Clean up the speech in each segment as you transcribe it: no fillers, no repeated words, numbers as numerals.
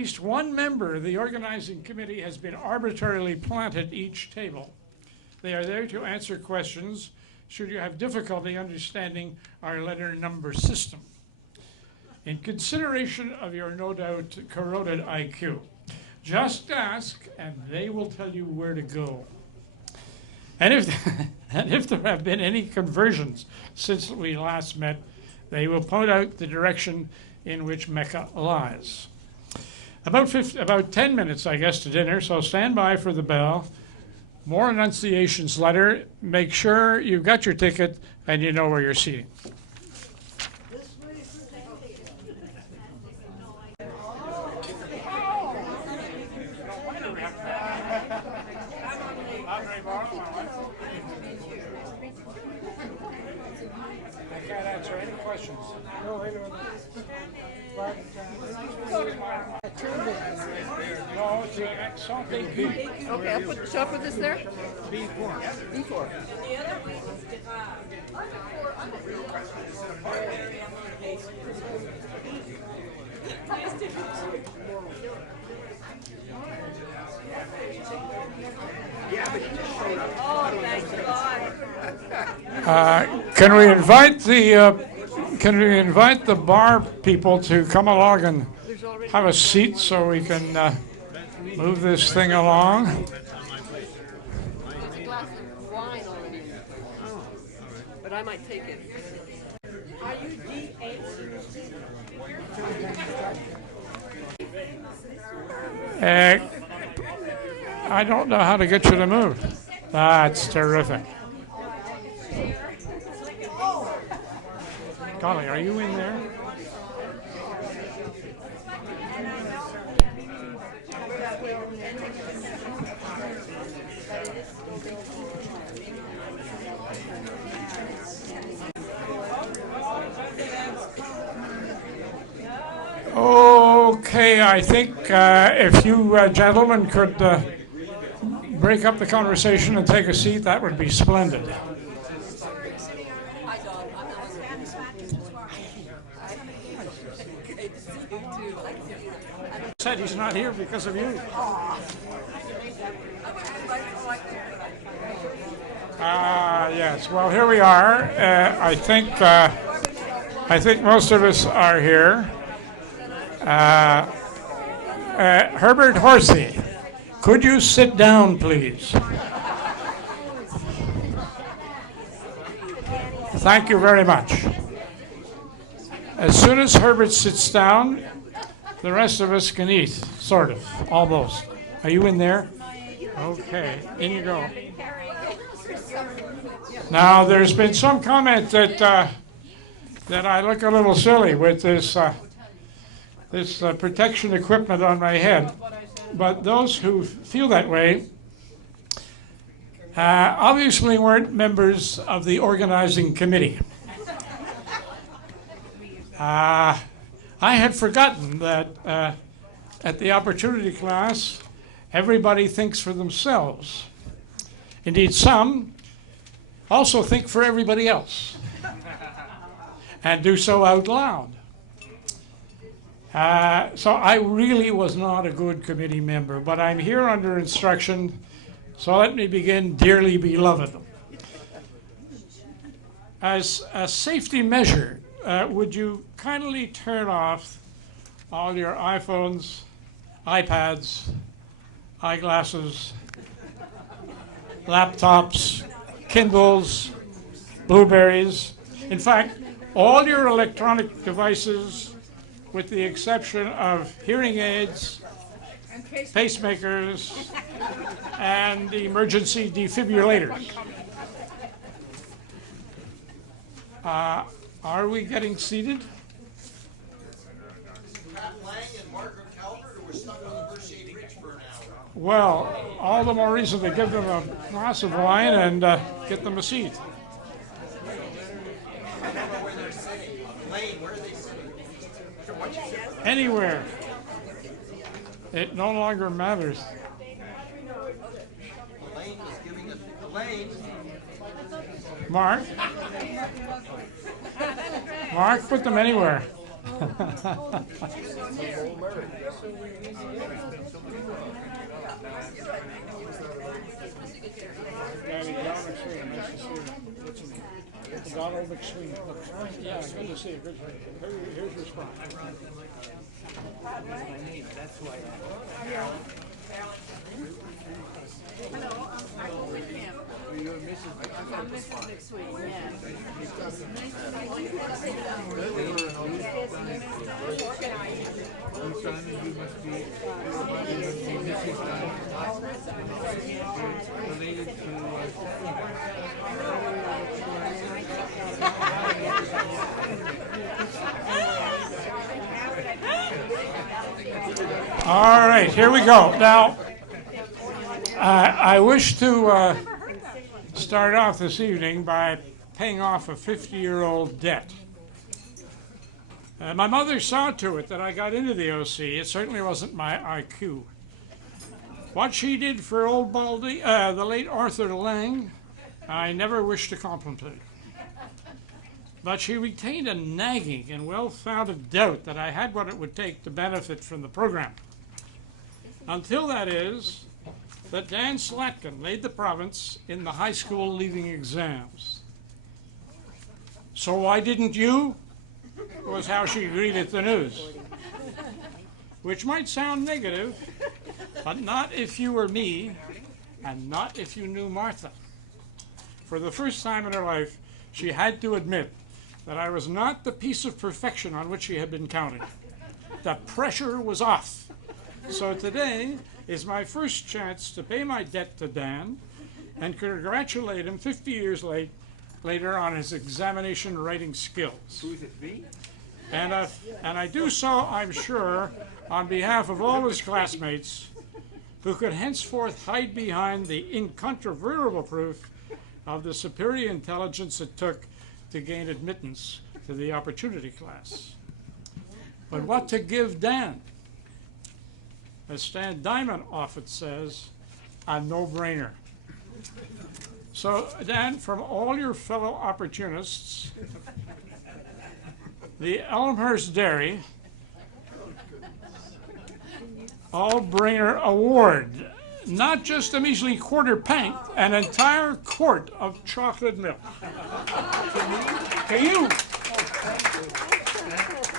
least one member of the organizing committee has been arbitrarily planted at each table. They are there to answer questions should you have difficulty understanding our letter number system. In consideration of your no doubt corroded IQ, just ask and they will tell you where to go. And if there have been any conversions since we last met, they will point out the direction in which Mecca lies. About 10 minutes, I guess, to dinner, so stand by for the bell. More enunciations later. Make sure you've got your ticket and you know where you're seating. I can't answer any questions. No, I don't. No, it's something B. Okay, shall I put this there? B4. B4. Oh, thank God. Can we invite the bar people to come along and have a seat so we can move this thing along? There's a glass of wine already. But I might take it. Are you D8? I don't know how to get you to move. That's terrific. Golly, are you in there? Okay, I think if you gentlemen could break up the conversation and take a seat, that would be splendid. Said he's not here because of you. Yes. Well, here we are. I think most of us are here. Herbert Horsey, could you sit down, please? Thank you very much. As soon as Herbert sits down, the rest of us can eat, sort of, almost. Are you in there? Okay, in you go. Now, there's been some comment that I look a little silly with this protection equipment on my head. But those who feel that way obviously weren't members of the organizing committee. I had forgotten that at the Opportunity Class, everybody thinks for themselves. Indeed, some also think for everybody else and do so out loud. So I really was not a good committee member, but I'm here under instruction, so let me begin, dearly beloved. As a safety measure, would you kindly turn off all your iPhones, iPads, eyeglasses, laptops, Kindles, Blueberries. In fact, all your electronic devices, with the exception of hearing aids, pacemakers, and emergency defibrillators. Are we getting seated? Well, all the more reason to give them a glass of wine and get them a seat. Anywhere. It no longer matters. Mark? Mark, put them anywhere. Donald McSween. Yeah, good to see you. Good to see you. Here's your spot. Hello, I'm with him. I'm Mrs. McSween, yeah. All right, here we go. Now, I wish to start off this evening by paying off a 50-year-old debt. My mother saw to it that I got into the OC. It certainly wasn't my IQ. What she did for old Baldy, the late Arthur Lang, I never wish to contemplate. But she retained a nagging and well-founded doubt that I had what it would take to benefit from the program. Until that is, that Dan Slatkin laid the province in the high school leaving exams. So why didn't you? Was how she greeted the news. Which might sound negative, but not if you were me, and not if you knew Martha. For the first time in her life, she had to admit that I was not the piece of perfection on which she had been counting. The pressure was off. So today is my first chance to pay my debt to Dan and congratulate him 50 years later on his examination writing skills. Who's it, me? And I do so, I'm sure, on behalf of all his classmates who could henceforth hide behind the incontrovertible proof of the superior intelligence it took to gain admittance to the Opportunity Class. But what to give Dan? As Stan Diamond often says, a no-brainer. So, Dan, from all your fellow opportunists, the Elmhurst Dairy All-Bringer Award, not just a measly quarter pint, an entire quart of chocolate milk. To you.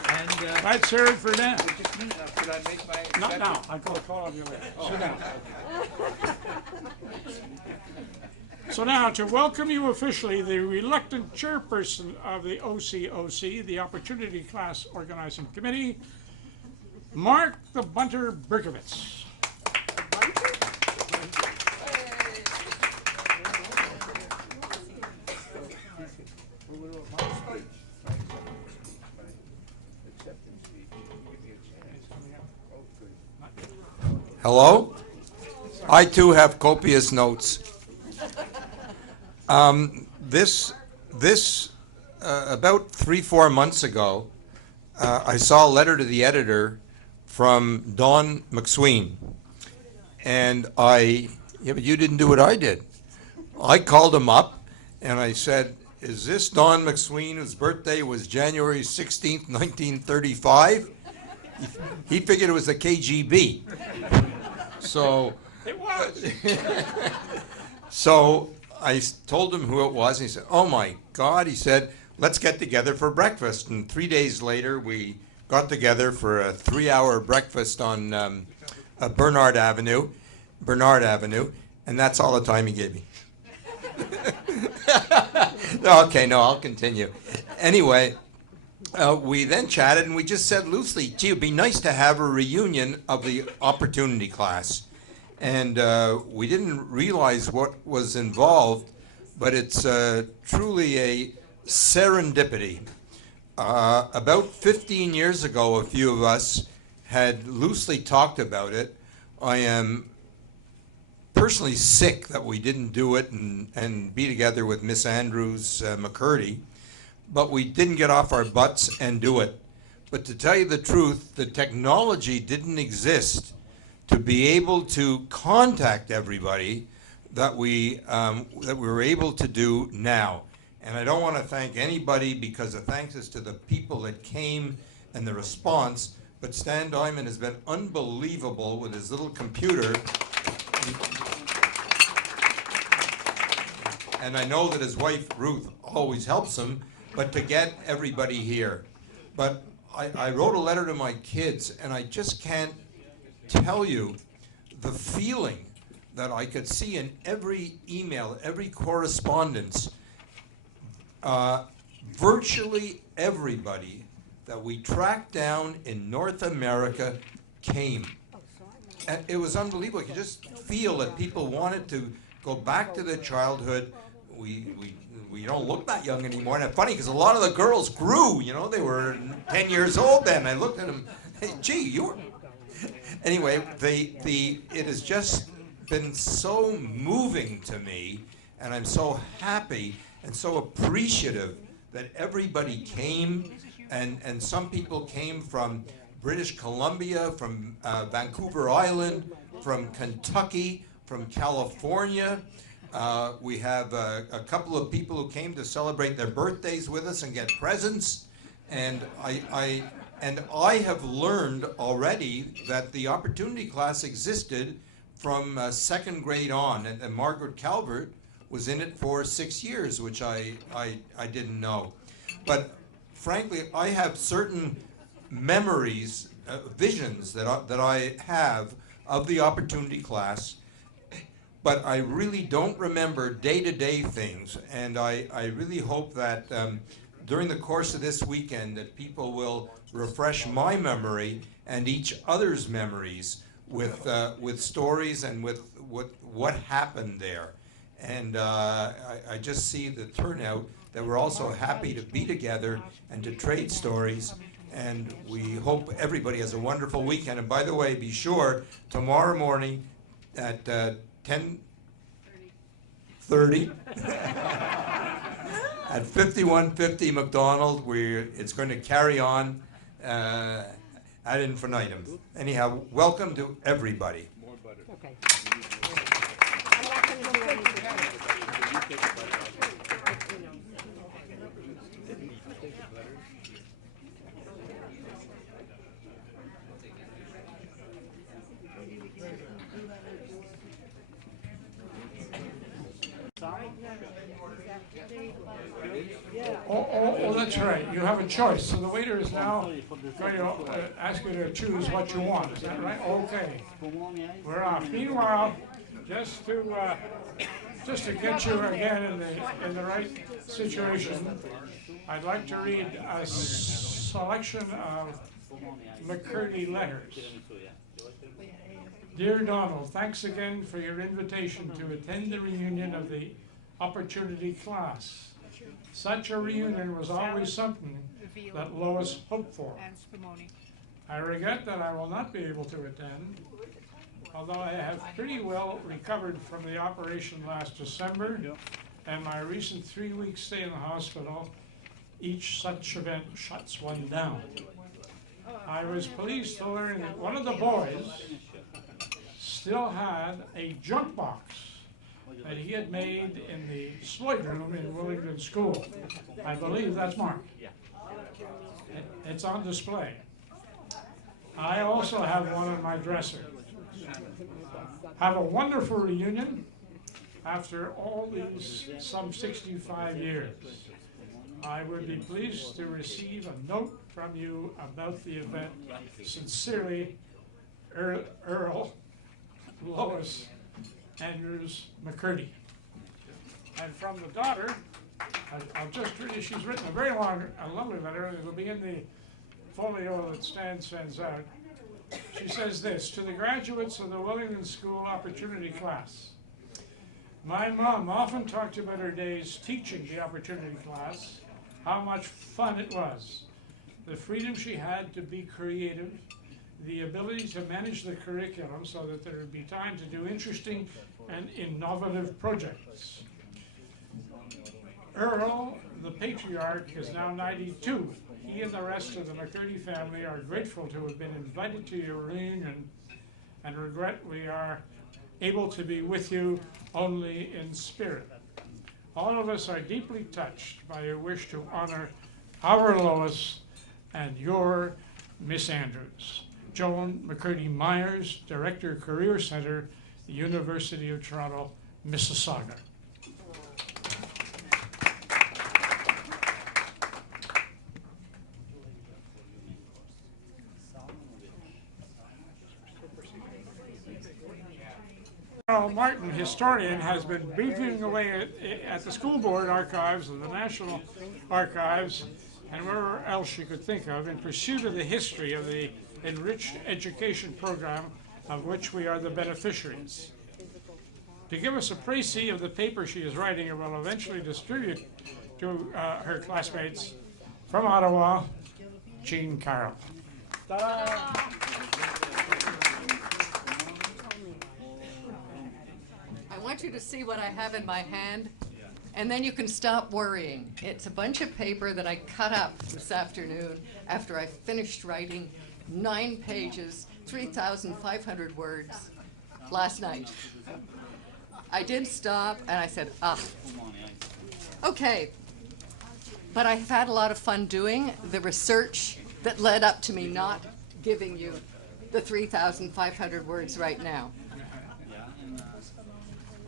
And Right, served for Dan. should I make my Not now, I'll call on you later. Sit down. So now, to welcome you officially, the reluctant chairperson of the OCOC, the Opportunity Class Organizing Committee, Mark the Bunter Berkowitz. Hello? I too have copious notes. About 3-4 months ago, I saw a letter to the editor from Don McSween. And yeah, but you didn't do what I did. I called him up and I said, is this Don McSween whose birthday was January 16th, 1935? He figured it was the KGB. So, It was. so I told him who it was, and he said, oh my God, he said, let's get together for breakfast. And 3 days later, we got together for a 3-hour breakfast on Bernard Avenue, and that's all the time he gave me. No, okay, no, I'll continue. Anyway, we then chatted, and we just said loosely, gee, it'd be nice to have a reunion of the Opportunity Class. And we didn't realize what was involved, but it's truly a serendipity. About 15 years ago, a few of us had loosely talked about it. I am personally sick that we didn't do it and be together with Miss Andrews McCurdy, but we didn't get off our butts and do it. But to tell you the truth, the technology didn't exist to be able to contact everybody that we were able to do now. And I don't want to thank anybody, because the thanks is to the people that came and the response, but Stan Diamond has been unbelievable with his little computer. And I know that his wife, Ruth, always helps him, but to get everybody here. But I wrote a letter to my kids, and I just can't tell you the feeling that I could see in every email, every correspondence. Virtually everybody that we tracked down in North America came. And it was unbelievable. You could just feel that people wanted to go back to their childhood. We don't look that young anymore. And it's funny because a lot of the girls grew, you know, they were 10 years old then. I looked at them, hey, gee, you were. Anyway, it has just been so moving to me, and I'm so happy and so appreciative that everybody came, and some people came from British Columbia, from Vancouver Island, from Kentucky, from California. We have a couple of people who came to celebrate their birthdays with us and get presents. And I have learned already that the Opportunity Class existed from second grade on, and Margaret Calvert was in it for 6 years, which I didn't know. But frankly, I have certain memories, visions that I have of the Opportunity Class, but I really don't remember day-to-day things, and I really hope that during the course of this weekend that people will refresh my memory and each other's memories with stories and with what happened there. And I just see the turnout that we're also happy to be together and to trade stories. And we hope everybody has a wonderful weekend. And by the way, be sure tomorrow morning at 10:30 at 5150 McDonald, it's going to carry on ad infinitum. Anyhow, welcome to everybody. Okay. I'm not going to do anything. Oh, that's right. You have a choice. So the waiter is now going to ask you to choose what you want. Is that right? Okay. We're off. Meanwhile, just to get you again in the right situation, I'd like to read a selection of McCurdy letters. Dear Donald, thanks again for your invitation to attend the reunion of the Opportunity Class. Such a reunion was always something that Lois hoped for. I regret that I will not be able to attend, although I have pretty well recovered from the operation last December and my recent 3-week stay in the hospital. Each such event shuts one down. I was pleased to learn that one of the boys still had a junk box that he had made in the Sloyd room in Willingdon School. I believe that's Mark. It's on display. I also have one on my dresser. Have a wonderful reunion after all these some 65 years. I would be pleased to receive a note from you about the event. Sincerely, Earl, Lois, Andrews, McCurdy. And from the daughter, I'll just read it. She's written a very long, a lovely letter, and it'll be in the folio that Stan sends out. She says this: to the graduates of the Willingdon School Opportunity Class. My mom often talked about her days teaching the Opportunity Class, how much fun it was, the freedom she had to be creative, the ability to manage the curriculum so that there would be time to do interesting and innovative projects. Earl, the patriarch, is now 92. He and the rest of the McCurdy family are grateful to have been invited to your reunion and regret we are able to be with you only in spirit. All of us are deeply touched by your wish to honor our Lois and your Miss Andrews. Joan McCurdy Myers, Director, Career Center, University of Toronto, Mississauga. Carl Martin, historian, has been beavering away at the school board archives and the National Archives and wherever else you could think of in pursuit of the history of the enriched education program of which we are the beneficiaries. To give us a précis of the paper she is writing and will eventually distribute to her classmates, from Ottawa, Jean Carroll. I want you to see what I have in my hand, and then you can stop worrying. It's a bunch of paper that I cut up this afternoon after I finished writing 9 pages, 3,500 words last night. I did stop and I said, okay. But I've had a lot of fun doing the research that led up to me not giving you the 3,500 words right now.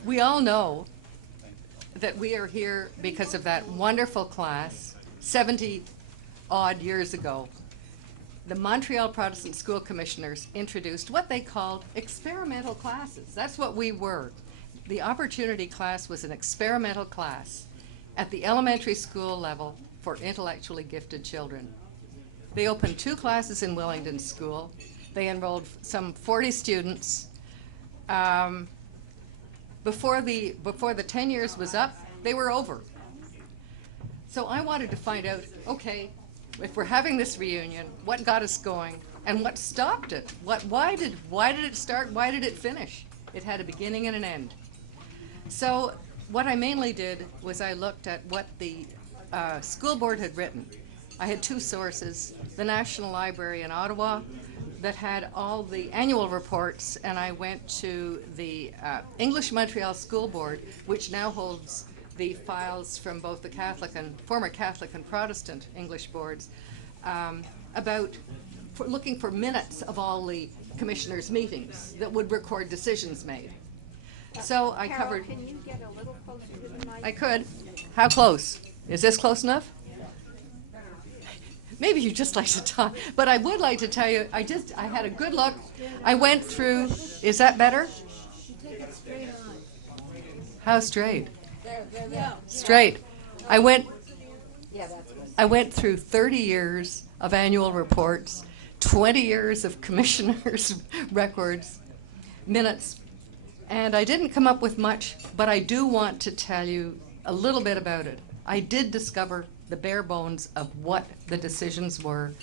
We all know that we are here because of that wonderful class 70-odd years ago. The Montreal Protestant School Commissioners introduced what they called experimental classes. That's what we were. The Opportunity Class was an experimental class at the elementary school level for intellectually gifted children. They opened 2 classes in Willingdon School. They enrolled some 40 students. Before the 10 years was up, they were over. So I wanted to find out, okay, if we're having this reunion, what got us going and what stopped it? Why did it start? Why did it finish? It had a beginning and an end. So what I mainly did was I looked at what the school board had written. I had 2 sources, the National Library in Ottawa that had all the annual reports, and I went to the English Montreal School Board, which now holds the files from both the Catholic and former Catholic and Protestant English boards, looking for minutes of all the commissioners' meetings that would record decisions made. So I Carol, covered. can you get a little closer to the mic? I could. How close? Is this close enough? Maybe you just like to talk, but I would like to tell you, I had a good look. I went through, is that better? Take it straight on. How straight? Yeah. Straight. I went Yeah, that's good. I went through 30 years of annual reports, 20 years of commissioners' records, minutes, and I didn't come up with much, but I do want to tell you a little bit about it. I did discover the bare bones of what the decisions were,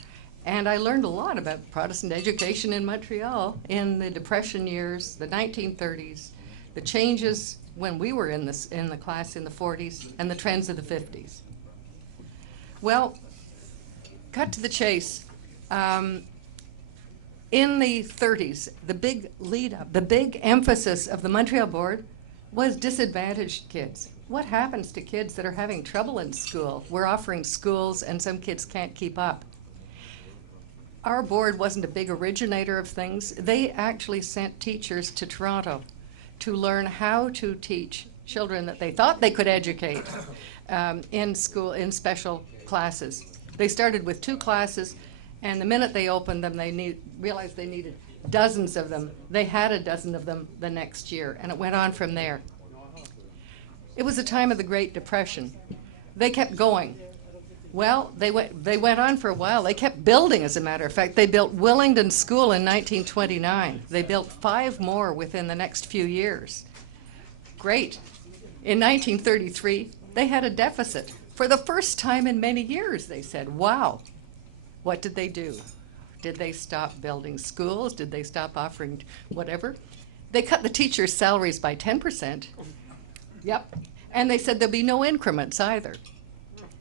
and I learned a lot about Protestant education in Montreal in the Depression years, the 1930s, the changes when we were in the class in the 40s, and the trends of the 50s. Well, cut to the chase. In the 30s, the big lead up, the big emphasis of the Montreal board was disadvantaged kids. What happens to kids that are having trouble in school? We're offering schools and some kids can't keep up. Our board wasn't a big originator of things. They actually sent teachers to Toronto to learn how to teach children that they thought they could educate in school, in special classes. They started with 2 classes, and the minute they opened them, they realized they needed dozens of them. They had a dozen of them the next year, and it went on from there. It was a time of the Great Depression. They kept going. Well, they went on for a while. They kept building, as a matter of fact. They built Willingdon School in 1929. They built 5 more within the next few years. Great. In 1933, they had a deficit. For the first time in many years, they said, wow. What did they do? Did they stop building schools? Did they stop offering whatever? They cut the teachers' salaries by 10%. Yep. And they said there'll be no increments either.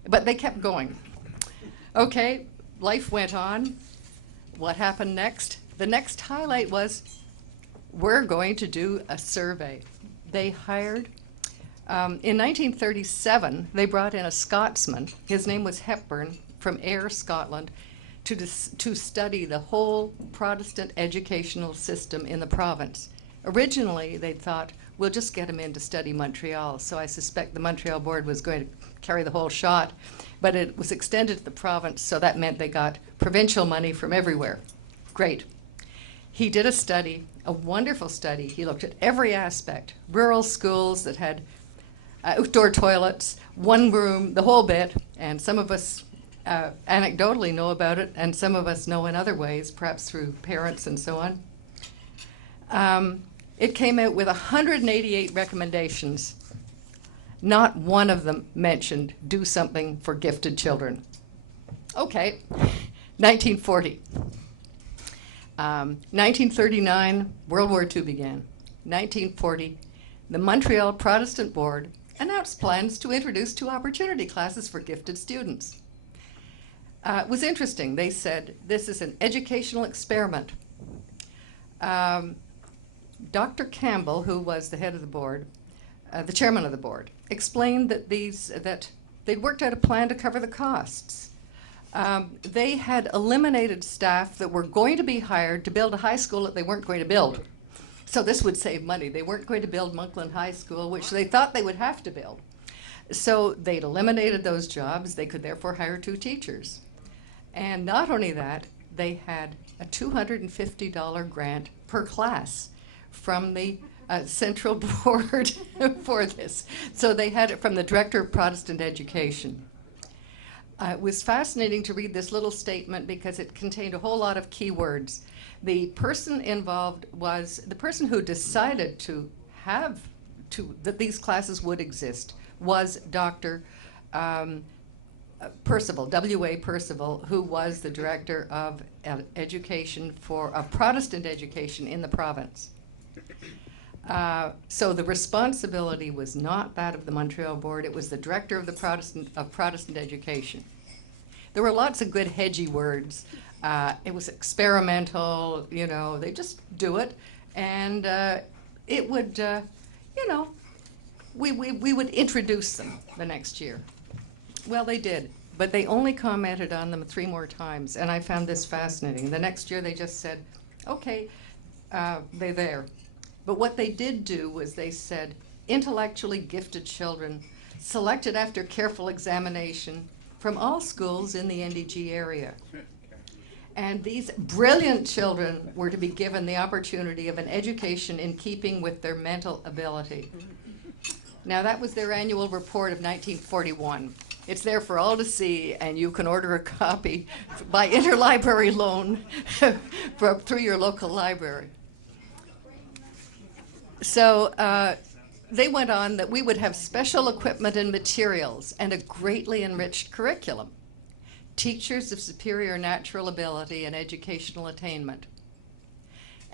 But they kept going. Okay, life went on. What happened next? The next highlight was, we're going to do a survey. They hired, in 1937, they brought in a Scotsman. His name was Hepburn from Ayr, Scotland, to study the whole Protestant educational system in the province. Originally, they thought, we'll just get them in to study Montreal, so I suspect the Montreal board was going to carry the whole shot, but it was extended to the province, so that meant they got provincial money from everywhere. Great. He did a study, a wonderful study. He looked at every aspect, rural schools that had outdoor toilets, one room, the whole bit, and some of us anecdotally know about it, and some of us know in other ways, perhaps through parents and so on. It came out with 188 recommendations. Not one of them mentioned do something for gifted children. Okay, 1940. 1939, World War II began. 1940, the Montreal Protestant Board announced plans to introduce 2 opportunity classes for gifted students. It was interesting. They said, this is an educational experiment. Dr. Campbell, who was the head of the board, the chairman of the board, explained that they'd worked out a plan to cover the costs. They had eliminated staff that were going to be hired to build a high school that they weren't going to build. So this would save money. They weren't going to build Monkland High School, which they thought they would have to build. So they'd eliminated those jobs. They could therefore hire 2 teachers. And not only that, they had a $250 grant per class from the central board for this. So they had it from the Director of Protestant Education. It was fascinating to read this little statement because it contained a whole lot of key words. The person involved was the person who decided that these classes would exist was Dr. Percival, W.A. Percival, who was the Director of Education of Protestant education in the province. So the responsibility was not that of the Montreal board, it was the Director of Protestant education. There were lots of good hedgy words. It was experimental, they just do it. And it would, we would introduce them the next year. Well, they did, but they only commented on them 3 more times, and I found this fascinating. The next year they just said, okay, they're there. But what they did do was they said, intellectually gifted children, selected after careful examination from all schools in the NDG area. And these brilliant children were to be given the opportunity of an education in keeping with their mental ability. Now, that was their annual report of 1941. It's there for all to see, and you can order a copy by interlibrary loan through your local library. So they went on that we would have special equipment and materials and a greatly enriched curriculum, teachers of superior natural ability and educational attainment.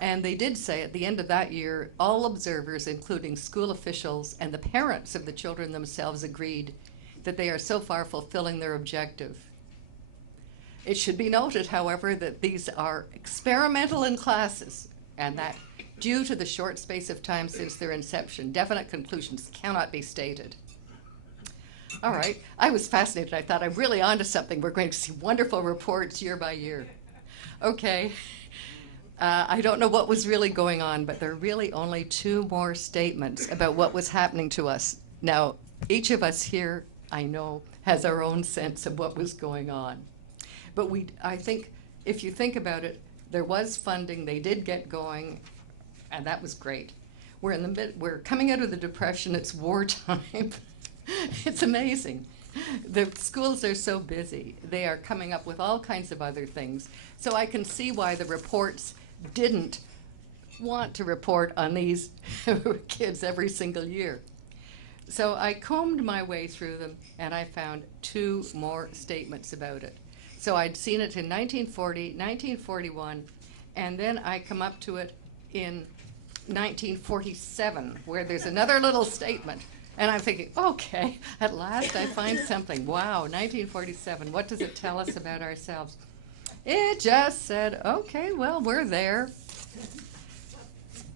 And they did say at the end of that year, all observers, including school officials and the parents of the children themselves, agreed that they are so far fulfilling their objective. It should be noted, however, that these are experimental in classes, and that due to the short space of time since their inception, definite conclusions cannot be stated. All right, I was fascinated. I thought, I'm really onto something. We're going to see wonderful reports year by year. Okay, I don't know what was really going on, but there are really only 2 more statements about what was happening to us. Now, each of us here, I know, has our own sense of what was going on. But I think, if you think about it, there was funding, they did get going, and that was great. We're coming out of the Depression, it's wartime. It's amazing. The schools are so busy. They are coming up with all kinds of other things. So I can see why the reports didn't want to report on these kids every single year. So I combed my way through them, and I found 2 more statements about it. So I'd seen it in 1940, 1941, and then I come up to it in 1947, where there's another little statement. And I'm thinking, okay, at last I find something. Wow, 1947, what does it tell us about ourselves? It just said, okay, well, we're there.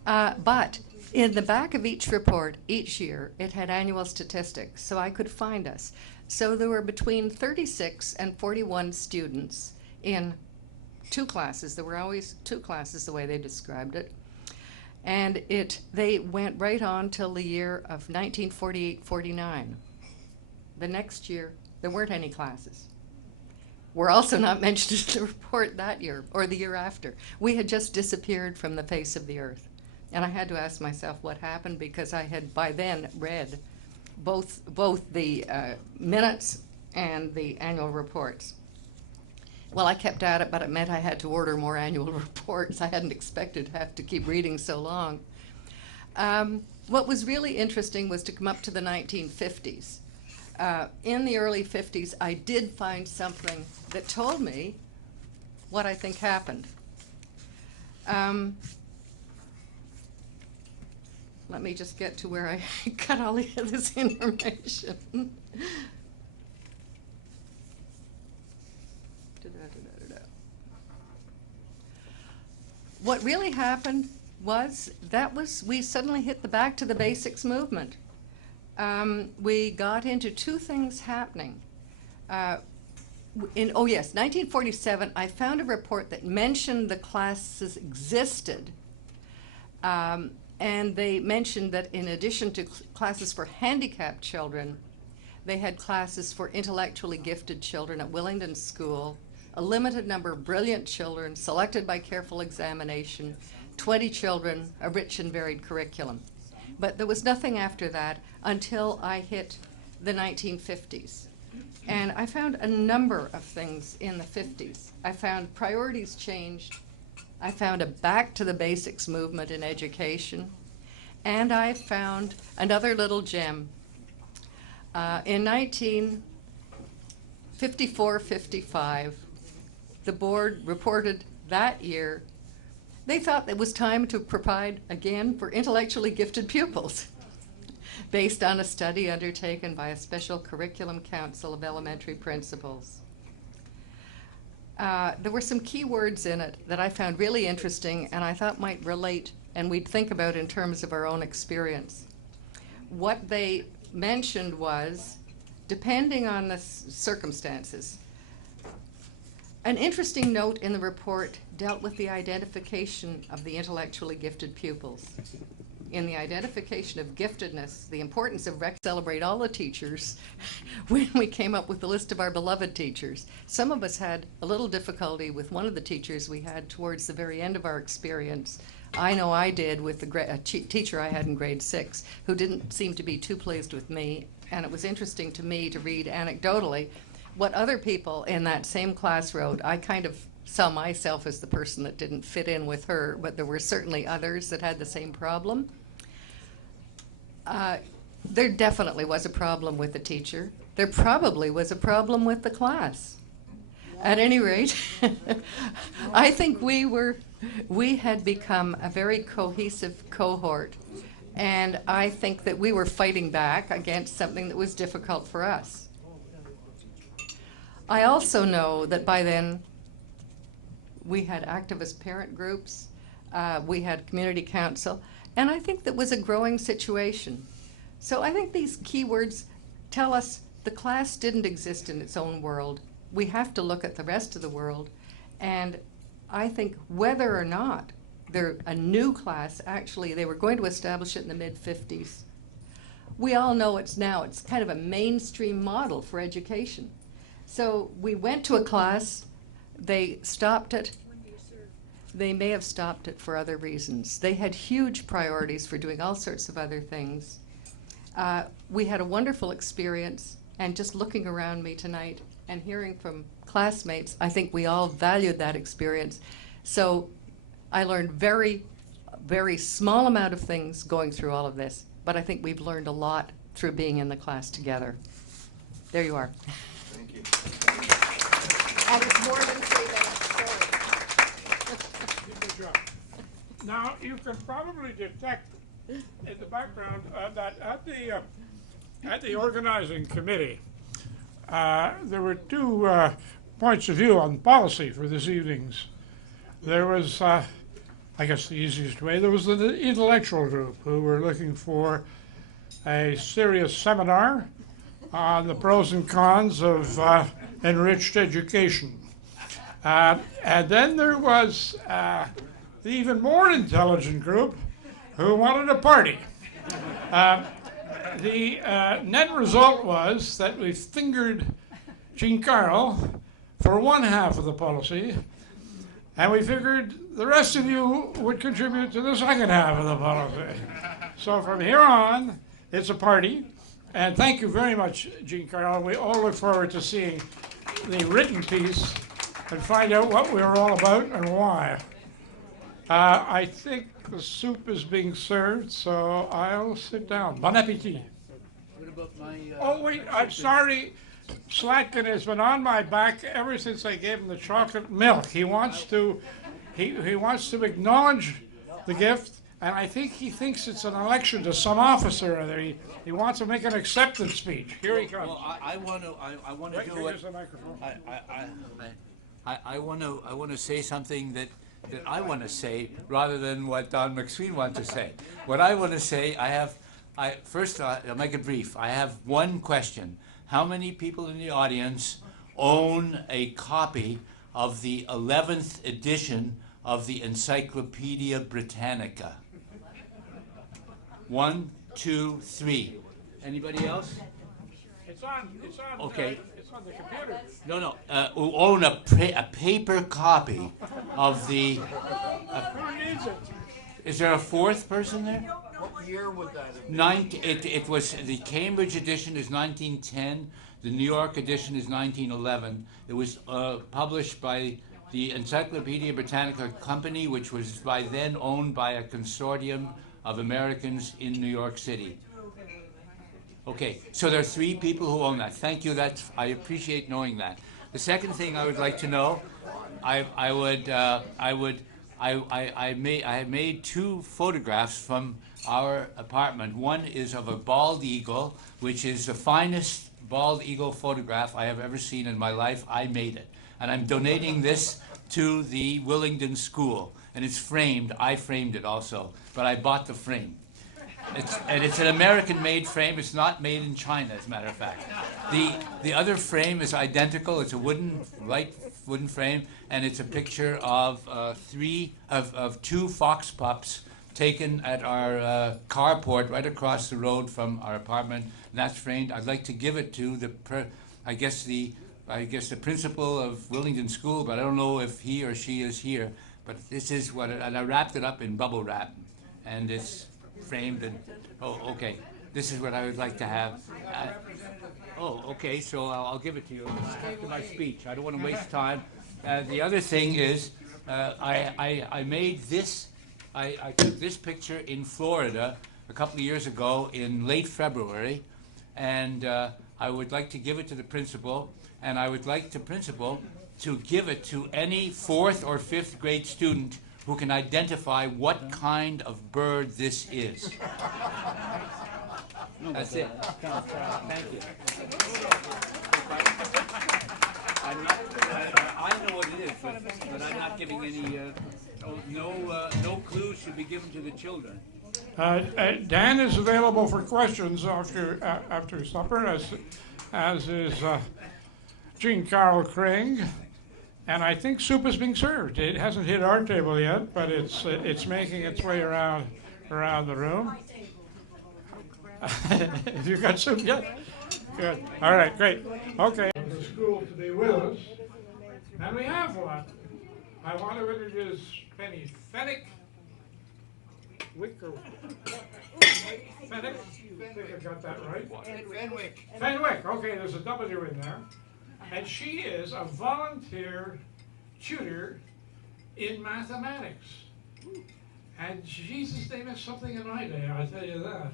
But in the back of each report, each year, it had annual statistics, so I could find us. So there were between 36 and 41 students in 2 classes. There were always 2 classes, the way they described it. And they went right on till the year of 1948-49. The next year, there weren't any classes. We're also not mentioned in the report that year or the year after. We had just disappeared from the face of the earth. And I had to ask myself what happened, because I had by then read both the minutes and the annual reports. Well, I kept at it, but it meant I had to order more annual reports. I hadn't expected to have to keep reading so long. What was really interesting was to come up to the 1950s. In the early 50s, I did find something that told me what I think happened. Let me just get to where I got all of this information. What really happened was we suddenly hit the back to the basics movement. We got into 2 things happening. 1947, I found a report that mentioned the classes existed. And they mentioned that in addition to classes for handicapped children, they had classes for intellectually gifted children at Willingdon School, a limited number of brilliant children selected by careful examination, 20 children, a rich and varied curriculum. But there was nothing after that until I hit the 1950s. And I found a number of things in the 50s. I found priorities changed. I found a back to the basics movement in education. And I found another little gem. In 1954-55, the board reported that year they thought it was time to provide again for intellectually gifted pupils based on a study undertaken by a special curriculum council of elementary principals. There were some key words in it that I found really interesting and I thought might relate and we'd think about in terms of our own experience. What they mentioned was, depending on the circumstances, an interesting note in the report dealt with the identification of the intellectually gifted pupils. In the identification of giftedness, the importance of celebrate all the teachers when we came up with the list of our beloved teachers. Some of us had a little difficulty with one of the teachers we had towards the very end of our experience. I know I did with a teacher I had in grade 6 who didn't seem to be too pleased with me, and it was interesting to me to read anecdotally what other people in that same class wrote. I kind of saw myself as the person that didn't fit in with her, but there were certainly others that had the same problem. There definitely was a problem with the teacher. There probably was a problem with the class. At any rate, I think we had become a very cohesive cohort, and I think that we were fighting back against something that was difficult for us. I also know that by then we had activist parent groups, we had community council, and I think that was a growing situation. So I think these keywords tell us the class didn't exist in its own world. We have to look at the rest of the world, and I think whether or not they're a new class, actually they were going to establish it in the mid-50s. We all know it's kind of a mainstream model for education. So we went to a class, they stopped it. They may have stopped it for other reasons. They had huge priorities for doing all sorts of other things. We had a wonderful experience, and just looking around me tonight and hearing from classmates, I think we all valued that experience. So I learned very, very small amount of things going through all of this, but I think we've learned a lot through being in the class together. There you are. Thank you. And it's more than 3 minutes, Good job. Now, you can probably detect in the background that at the organizing committee, there were 2 points of view on policy for this evening's. There was, I guess the easiest way, there was the intellectual group who were looking for a serious seminar on the pros and cons of enriched education. And then there was the even more intelligent group who wanted a party. The net result was that we fingered Jean Carl for one half of the policy, and we figured the rest of you would contribute to the second half of the policy. So from here on, it's a party. And thank you very much, Jean Carl. We all look forward to seeing the written piece and find out what we're all about and why. I think the soup is being served, so I'll sit down. Bon appetit. What about my? Oh, wait, I'm sorry. Slatkin has been on my back ever since I gave him the chocolate milk. He wants to acknowledge the gift, and I think he thinks it's an election to some officer or other. He wants to make an acceptance speech. Here he comes. Well, I want to Right, do it. here's the microphone. I want to say something that I want to say rather than what Don McSween wants to say. What I want to say, first I'll make it brief. I have one question. How many people in the audience own a copy of the 11th edition of the Encyclopedia Britannica? 1, 2, 3. Anybody else? It's on. Okay. It's on the computer. No. Who own a paper copy of the? Who needs it? Is there a fourth person there? What year would that have been? It was the Cambridge edition is 1910. The New York edition is 1911. It was published by the Encyclopedia Britannica Company, which was by then owned by a consortium of Americans in New York City. Okay, so there are 3 people who own that. Thank you. I appreciate knowing that. The second thing I would like to know, I have made 2 photographs from our apartment. One is of a bald eagle, which is the finest bald eagle photograph I have ever seen in my life. I made it, and I'm donating this to the Willingdon School, and it's framed. I framed it also, but I bought the frame. It's an American-made frame. It's not made in China, as a matter of fact. The other frame is identical. It's a light wooden frame, and it's a picture of 2 fox pups taken at our carport right across the road from our apartment. And that's framed. I'd like to give it to the principal of Willingdon School, but I don't know if he or she is here. But this is and I wrapped it up in bubble wrap, and it's framed. And okay, this is what I would like to have. Okay, so I'll give it to you after my speech. I don't want to waste time. The other thing is, I made this. I took this picture in Florida a couple of years ago in late February, and I would like to give it to the principal, and I would like the principal to give it to any 4th or 5th grade student who can identify what kind of bird this is. That's it. Thank you. I know what it is, but I'm not giving any. No clues should be given to the children. Dan is available for questions after supper, as is Jean Carl Kring, and I think soup is being served. It hasn't hit our table yet, but it's making its way around the room. Have you got soup yet? Good. All right, great. Okay. The school to be with us, and we have one. I want to introduce Penny Fennick. Fennick? I think I got that right. Fenwick. Okay, there's a W in there. And she is a volunteer tutor in mathematics. And Jesus, they missed something in my day, I'll tell you that.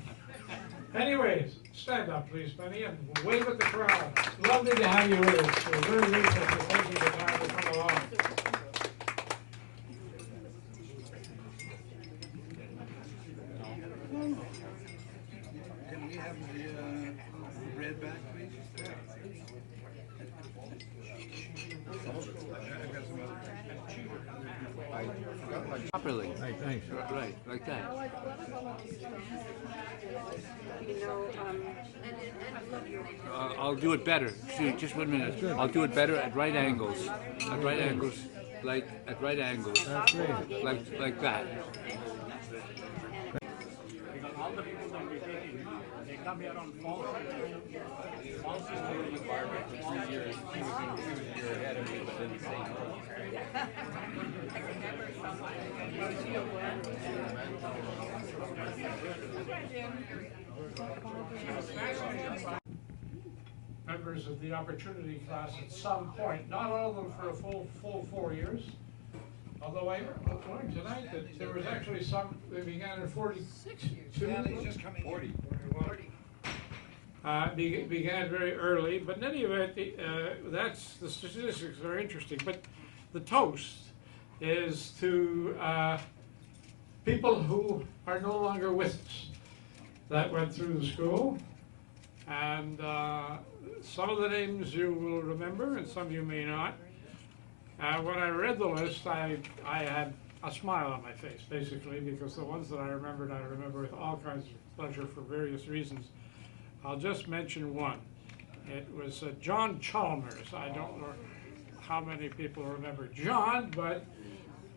Anyways, stand up, please, Penny, and wave at the crowd. Lovely to have you with us. We're very grateful for taking the time to come along. Can we have the bread back, please? Properly. Thanks. Right, like that. You know, I'll do it better. Shoot, just 1 minute. I'll do it better at right angles. At right angles, like at right angles. That's great. Like that. Members of the Opportunity Class at some point, not all of them for a full 4 years. Although I learned tonight that there was actually some that began in 46. Began very early, but in any event, the statistics are interesting. But the toast is to people who are no longer with us that went through the school, and some of the names you will remember, and some you may not. When I read the list, I had a smile on my face, basically, because the ones that I remember with all kinds of pleasure for various reasons. I'll just mention one. It was John Chalmers. I don't know how many people remember John, but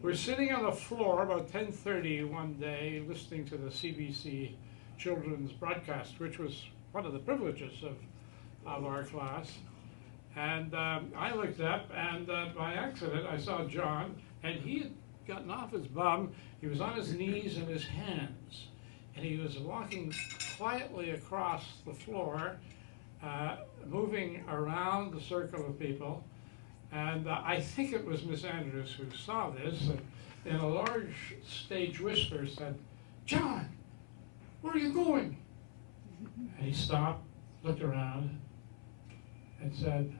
we're sitting on the floor about 10:30 one day listening to the CBC children's broadcast, which was one of the privileges of our class. And I looked up, and by accident, I saw John, and he had gotten off his bum. He was on his knees and his hands, and he was walking quietly across the floor, moving around the circle of people. And I think it was Miss Andrews who saw this, and in a large stage whisper said, "John, where are you going?" And he stopped, looked around, and said,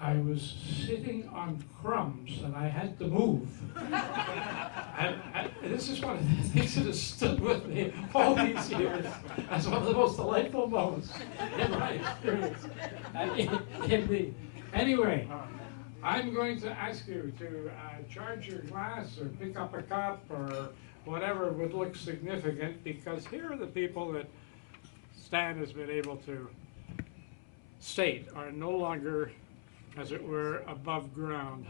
"I was sitting on crumbs and I had to move." and this is one of the things that has stood with me all these years as one of the most delightful moments in my experience. Anyway, I'm going to ask you to charge your glass or pick up a cup or whatever would look significant, because here are the people that Stan has been able to state are no longer, as it were, above ground.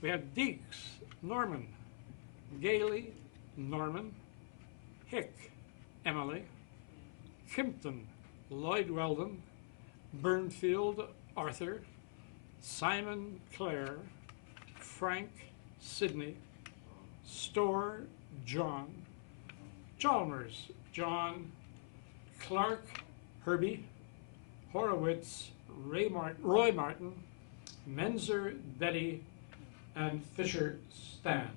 We had Deeks, Norman, Gailey, Norman, Hick, Emily, Kimpton, Lloyd Weldon, Burnfield, Arthur, Simon, Claire, Frank, Sidney, Storr, John, Chalmers, John, Clark, Herbie, Horowitz, Roy Martin, Menzer, Betty, and Fisher, Stan.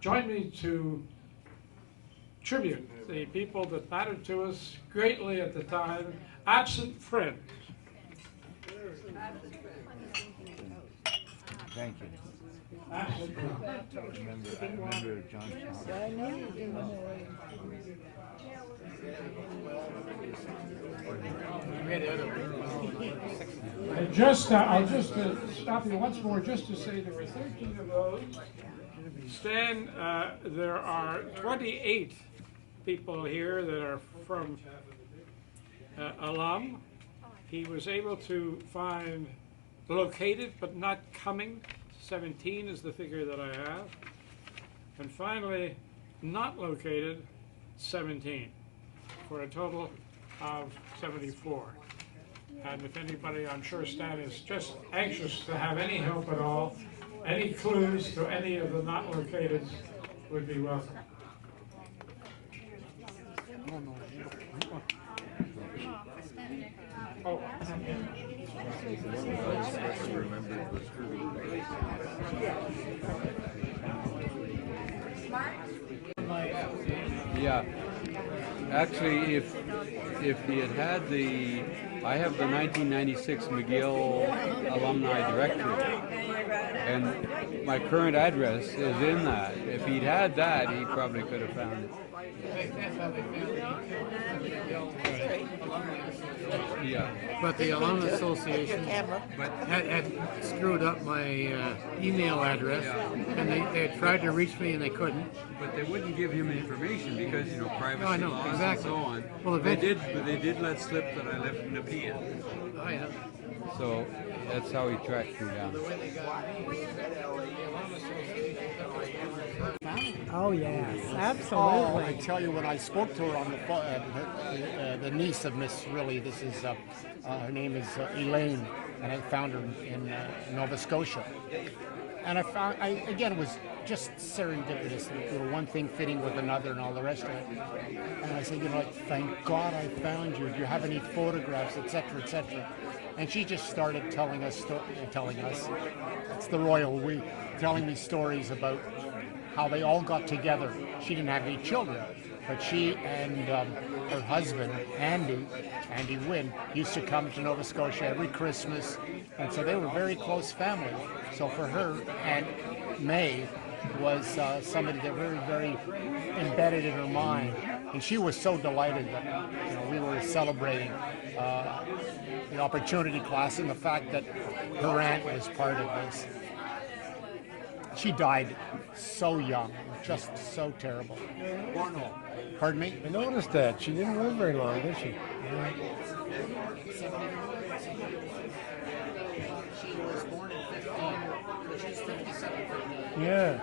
Join me to tribute the people that mattered to us greatly at the time, absent friends. Thank you. Absent friends. I remember John Chalmers. I'll just stop you once more just to say there were 13 of those. Stan, there are 28 people here that are from alum. He was able to find located but not coming. 17 is the figure that I have. And finally, not located, 17, for a total of 74. And if anybody, I'm sure Stan is just anxious to have any help at all, any clues to any of the not located would be welcome. Oh. Yeah. Actually, if he had the, I have the 1996 McGill Alumni Directory, and my current address is in that. If he'd had that, he probably could have found it. Yeah. But the Alumni Association had screwed up my email address, and they tried to reach me and they couldn't. But they wouldn't give him information because, you know, privacy No, I know, laws exactly. and so on. Well, But they did let slip that I lived in Nepean. Oh, yeah. So that's how he tracked me down. Oh, yes, Oh, absolutely. I tell you, when I spoke to her on the phone, the niece of Miss Riley, this is, her name is Elaine, and I found her in Nova Scotia. And again, it was just serendipitous, you know, one thing fitting with another and all the rest of it. And I said, you know, like, thank God I found you. Do you have any photographs, et cetera, et cetera? And she just started telling us, it's the royal we, telling me stories about how they all got together. She didn't have any children, but she and her husband, Andy Wynn, used to come to Nova Scotia every Christmas, and so they were very close family. So for her, Aunt May was somebody that very, very embedded in her mind, and she was so delighted that, you know, we were celebrating the opportunity class and the fact that her aunt was part of this. She died so young, just so terrible. Pardon me? I noticed that. She didn't live very long, did she? She was born in 15, she's 57. Yeah.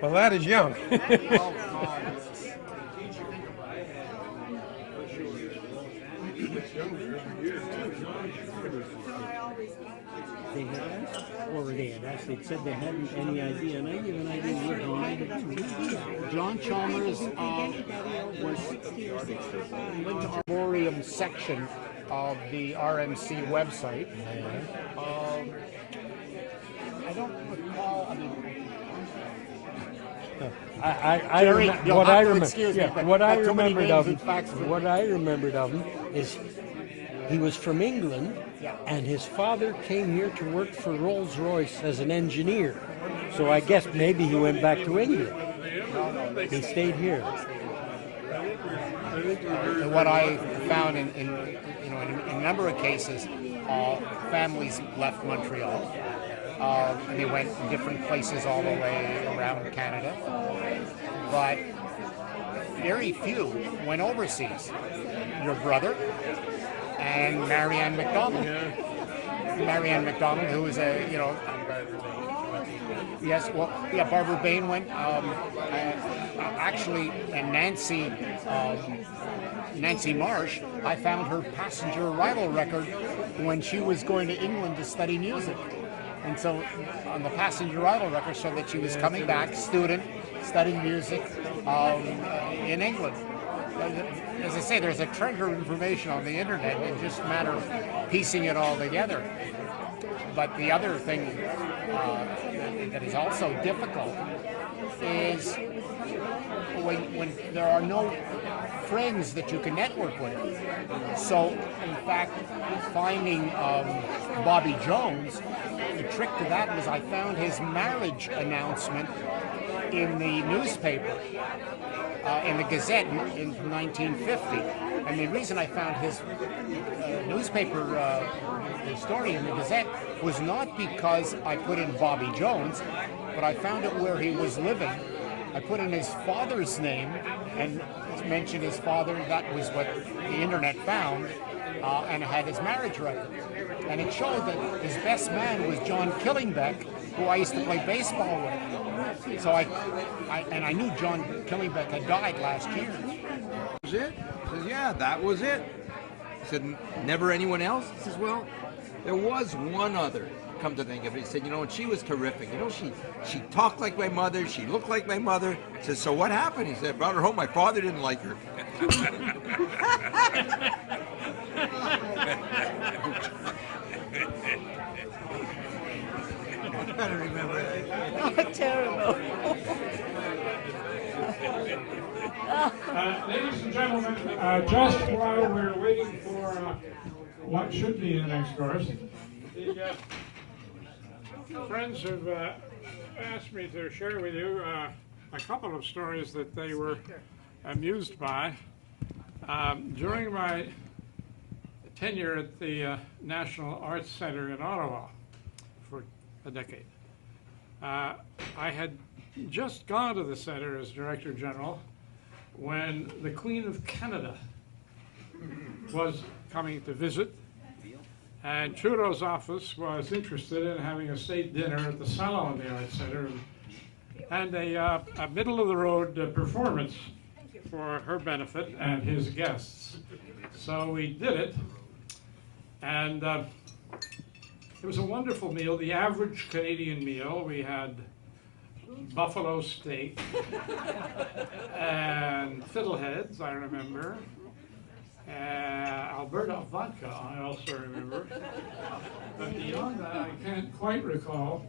Well, that is young. Oh, God. They had asked, or they had asked, they said they hadn't any idea, and I gave an idea what related to. John Chalmers went to Arboretum section of the RMC website. I don't recall. I mean, Jerry, you'll what have I to remember, excuse me, yeah, but what I got too many remembered names of him, and facts for- what I remembered of him is he was from England, Yeah. and his father came here to work for Rolls-Royce as an engineer. So I guess maybe he went back to England. He stayed here. And what I found in a number of cases, families left Montreal, and they went to different places all the way around Canada. But very few went overseas. Your brother and Marianne MacDonald. Marianne MacDonald, who was yes, well, yeah, Barbara Bain went. Actually, and Nancy Marsh, I found her passenger arrival record when she was going to England to study music. And so on the passenger arrival record showed that she was coming back, student, studying music in England. As I say, there's a treasure of information on the internet. It's just a matter of piecing it all together. But the other thing that is also difficult is when there are no friends that you can network with. So, in fact, finding Bobby Jones, the trick to that was I found his marriage announcement in the newspaper, in the Gazette in 1950. And the reason I found his newspaper story in the Gazette was not because I put in Bobby Jones, but I found it where he was living. I put in his father's name and mentioned his father. That was what the internet found, and it had his marriage record. And it showed that his best man was John Killingbeck, who I used to play baseball with. So I knew John Killingbeck had died last year. That was it? He says, yeah, that was it. He said, never anyone else? He says, well, there was one other, come to think of it. He said, you know, and she was terrific. You know, she talked like my mother, she looked like my mother. He said, so what happened? He said, I brought her home, my father didn't like her. I don't remember that. Oh, terrible. Ladies and gentlemen, just while we're waiting for what should be the next course, the friends have asked me to share with you a couple of stories that they were amused by. During my tenure at the National Arts Center in Ottawa for a decade. I had just gone to the center as Director General when the Queen of Canada was coming to visit, and Trudeau's office was interested in having a state dinner at the Salon of the Arts Center and a middle-of-the-road performance for her benefit and his guests. So we did it, and it was a wonderful meal, the average Canadian meal. We had buffalo steak and fiddleheads, I remember. Alberta vodka, I also remember. But beyond that, I can't quite recall.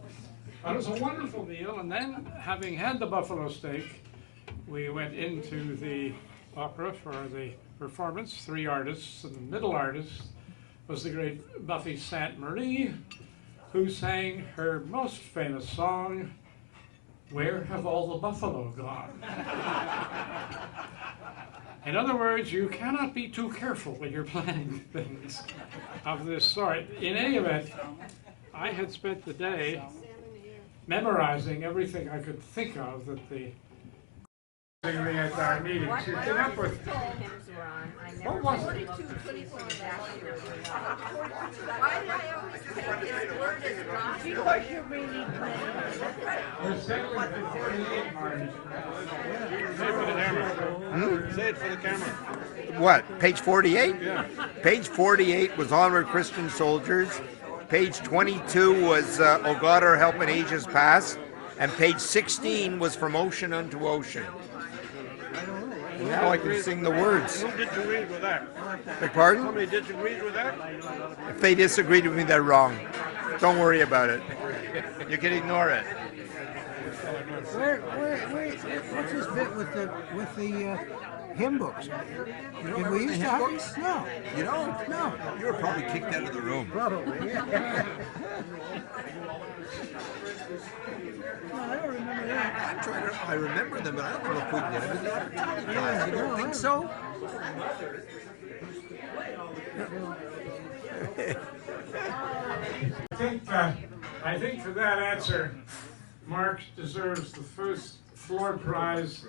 But it was a wonderful meal, and then, having had the buffalo steak, we went into the opera for the performance, 3 artists, and the middle artist was the great Buffy Sainte-Marie, who sang her most famous song, "Where Have All the Buffalo Gone?" In other words, you cannot be too careful when you're planning things of this sort. In any event, I had spent the day memorizing everything I could think of that the at our meetings. You came up with. What was it? We're settling for 48, Marty. Say it for the camera. Say it for the camera. What, page 48? Yeah. Page 48 was Onward Christian Soldiers. Page 22 was O God, Our Help in Ages Past. And page 16 was From Ocean Unto Ocean. And now I can sing the words. Who disagrees with that? Beg pardon? Somebody disagrees with that? If they disagreed with me, they're wrong. Don't worry about it. You can ignore it. What's this bit with the hymn books? Did we used to have these? No. You don't? No. You were probably kicked out of the room. Probably, yeah. No, I don't remember that. I remember them, but I don't know if we did it in the opportunity class. You don't think so? I think for that answer, Mark deserves the first floor prize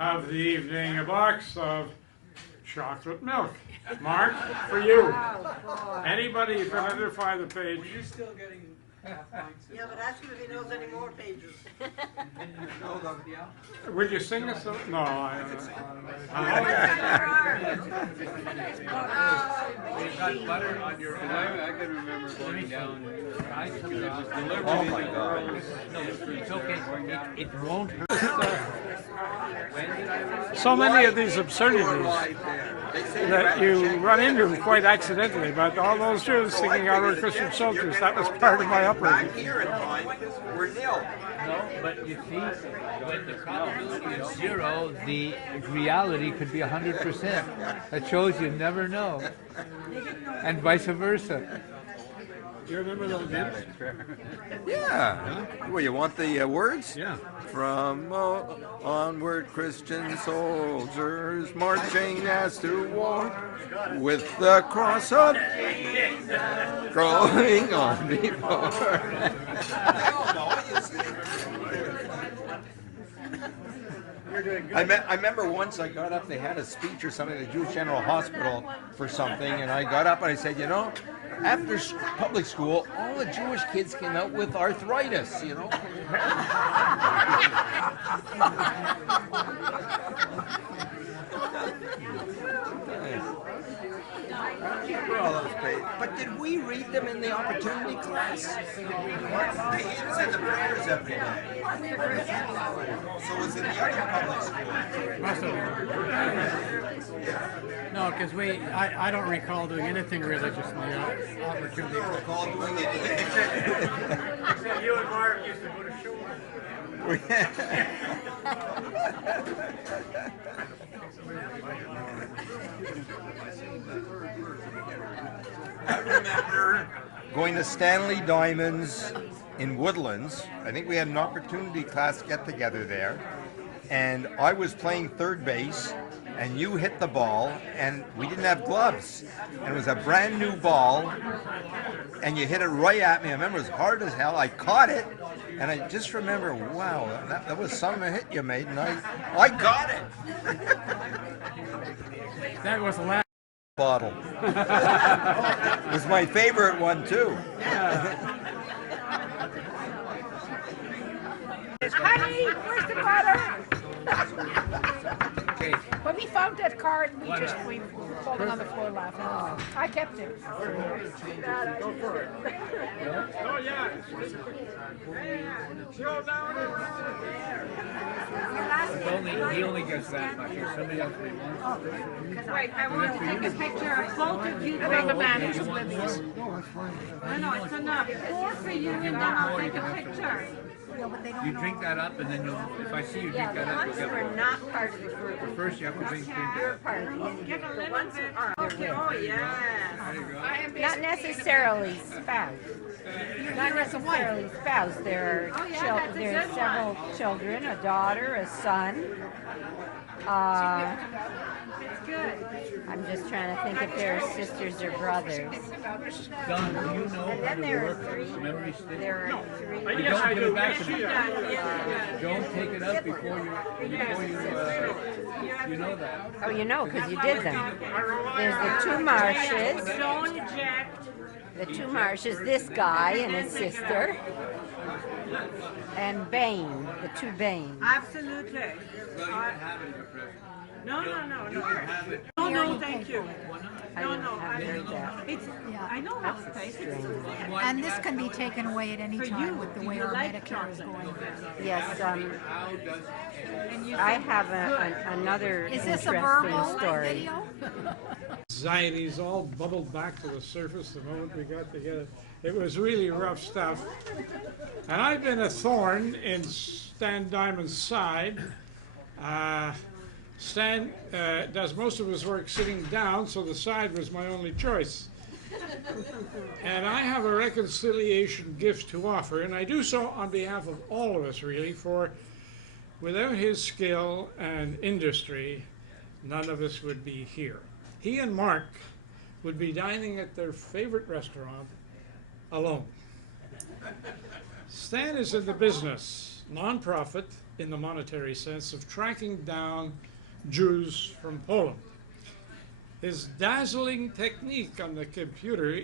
of the evening, a box of chocolate milk. Mark, for you. Anybody who can identify the page. You're still getting half points. Yeah, but ask him if he knows any more pages. Would you sing us? No, You've got butter on your I can remember going down. I took it was delivered in the girls. No, it's okay. It won't hurt. So many of these absurdities that you run into quite accidentally, but all those Jews singing Onward Christian Soldiers, that was part of my upbringing. Here in time, we're nil. No, but you see, when the probability is 0, the reality could be 100%. That shows you never know. And vice versa. You remember those hymns? Yeah. Well, you want the words? Yeah. From onward Christian soldiers marching as to war, with the cross of growing on before. I remember once I got up, they had a speech or something at the Jewish General Hospital for something, and I got up and I said, you know, after public school, all the Jewish kids came out with arthritis, you know. I remember all those pages. But did we read them in the opportunity class? The hymns and the prayers every day. So it was in the other public school. Must have. No, because I don't recall doing anything religious in the opportunity. Recall doing anything. You and Mark used to go to shul. I remember going to Stanley Diamonds in Woodlands. I think we had an opportunity class get together there. And I was playing third base, and you hit the ball, and we didn't have gloves, and it was a brand new ball, and you hit it right at me. I remember it was hard as hell. I caught it, and I just remember, wow, that was some hit you made, and I got it. That was the last Bottle. It was my favorite one too. Honey, where's the butter? When we found that card, we were falling on the floor laughing. I kept it. Oh, yeah. He only gets that much. Or somebody else may want. Right, I want to take a picture of both of you. I think the manager's with us. No, it's enough. Four for you, and then I'll take a picture. You drink that up, and then you'll. If I see you drink that up, you'll get We're one. not part of the group. But first, you have to drink You're part of it. Give a little bit. Okay, oh, yeah. Not necessarily spouse. Not necessarily spouse. There are there's several children, a daughter, a son. I'm just trying to think if there are sisters or brothers. Don, do you know And how then to there are work three. memory stick? There are three. Yes, I Don't put do. it back to me. Yeah. Don't take it out before you know that. Oh, you know, because you did them. There's the two marshes. Don't eject. The two marshes, this guy and his sister. And Bain, the two Bains. Absolutely. No. No, thank you. I No, didn't no, have heard that. I know how it tastes. And this can be taken away at any time with the way our Medicare is going. Yes, I have another Is this a interesting verbal story. video? anxieties all bubbled back to the surface the moment we got together. It was really rough stuff. And I've been a thorn in Stan Diamond's side. Stan does most of his work sitting down, so the side was my only choice. And I have a reconciliation gift to offer, and I do so on behalf of all of us, really, for without his skill and industry, none of us would be here. He and Mark would be dining at their favorite restaurant alone. Stan is in the business, non-profit in the monetary sense, of tracking down Jews from Poland. His dazzling technique on the computer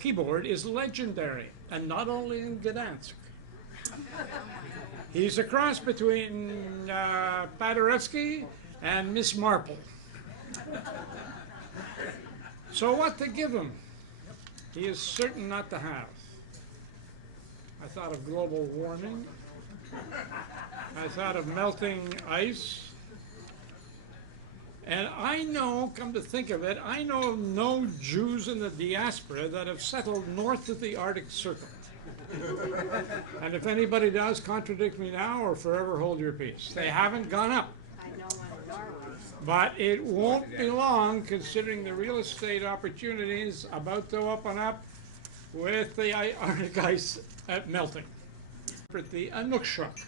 keyboard is legendary, and not only in Gdansk. He's a cross between Paderewski and Miss Marple. So what to give him? He is certain not to have. I thought of global warming. I thought of melting ice. And I know, come to think of it, I know of no Jews in the diaspora that have settled north of the Arctic Circle. And if anybody does, contradict me now or forever hold your peace. They haven't gone up. But it won't be long, considering the real estate opportunities about to open up with the Arctic ice melting. The Inukshuk,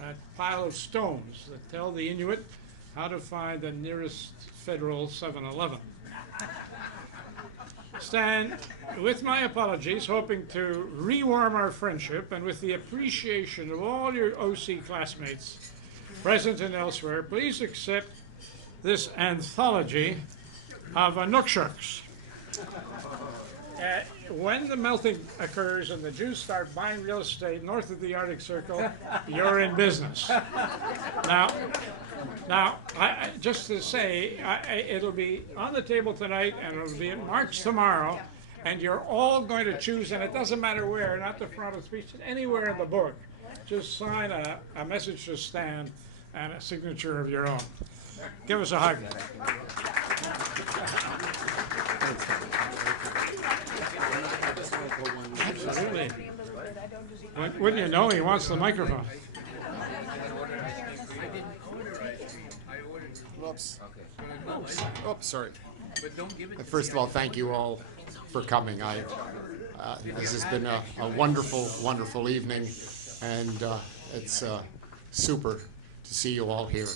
that pile of stones that tell the Inuit how to find the nearest federal 7-Eleven. Stan, with my apologies, hoping to rewarm our friendship and with the appreciation of all your OC classmates present and elsewhere, please accept this anthology of Inukshuks. When the melting occurs and the Jews start buying real estate north of the Arctic Circle, you're in business. Now, just to say, it'll be on the table tonight and it'll be in March tomorrow, and you're all going to choose, and it doesn't matter where, not the frontispiece, anywhere in the book. Just sign a message to Stan and a signature of your own. Give us a hug. Absolutely. Wouldn't you know, he wants the microphone. Oops. Oops, sorry. First of all, thank you all for coming. This has been a wonderful, wonderful evening, and it's super to see you all here.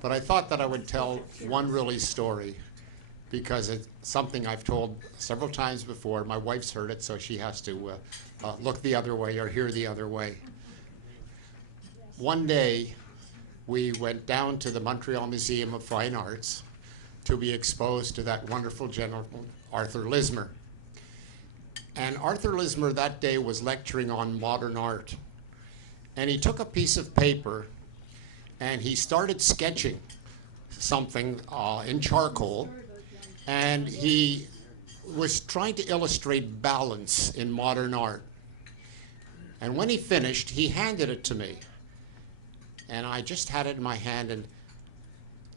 But I thought that I would tell one really story because it's something I've told several times before. My wife's heard it, so she has to look the other way or hear the other way. One day, we went down to the Montreal Museum of Fine Arts to be exposed to that wonderful gentleman, Arthur Lismer. And Arthur Lismer that day was lecturing on modern art. And he took a piece of paper and he started sketching something in charcoal. And he was trying to illustrate balance in modern art. And when he finished, he handed it to me. And I just had it in my hand, and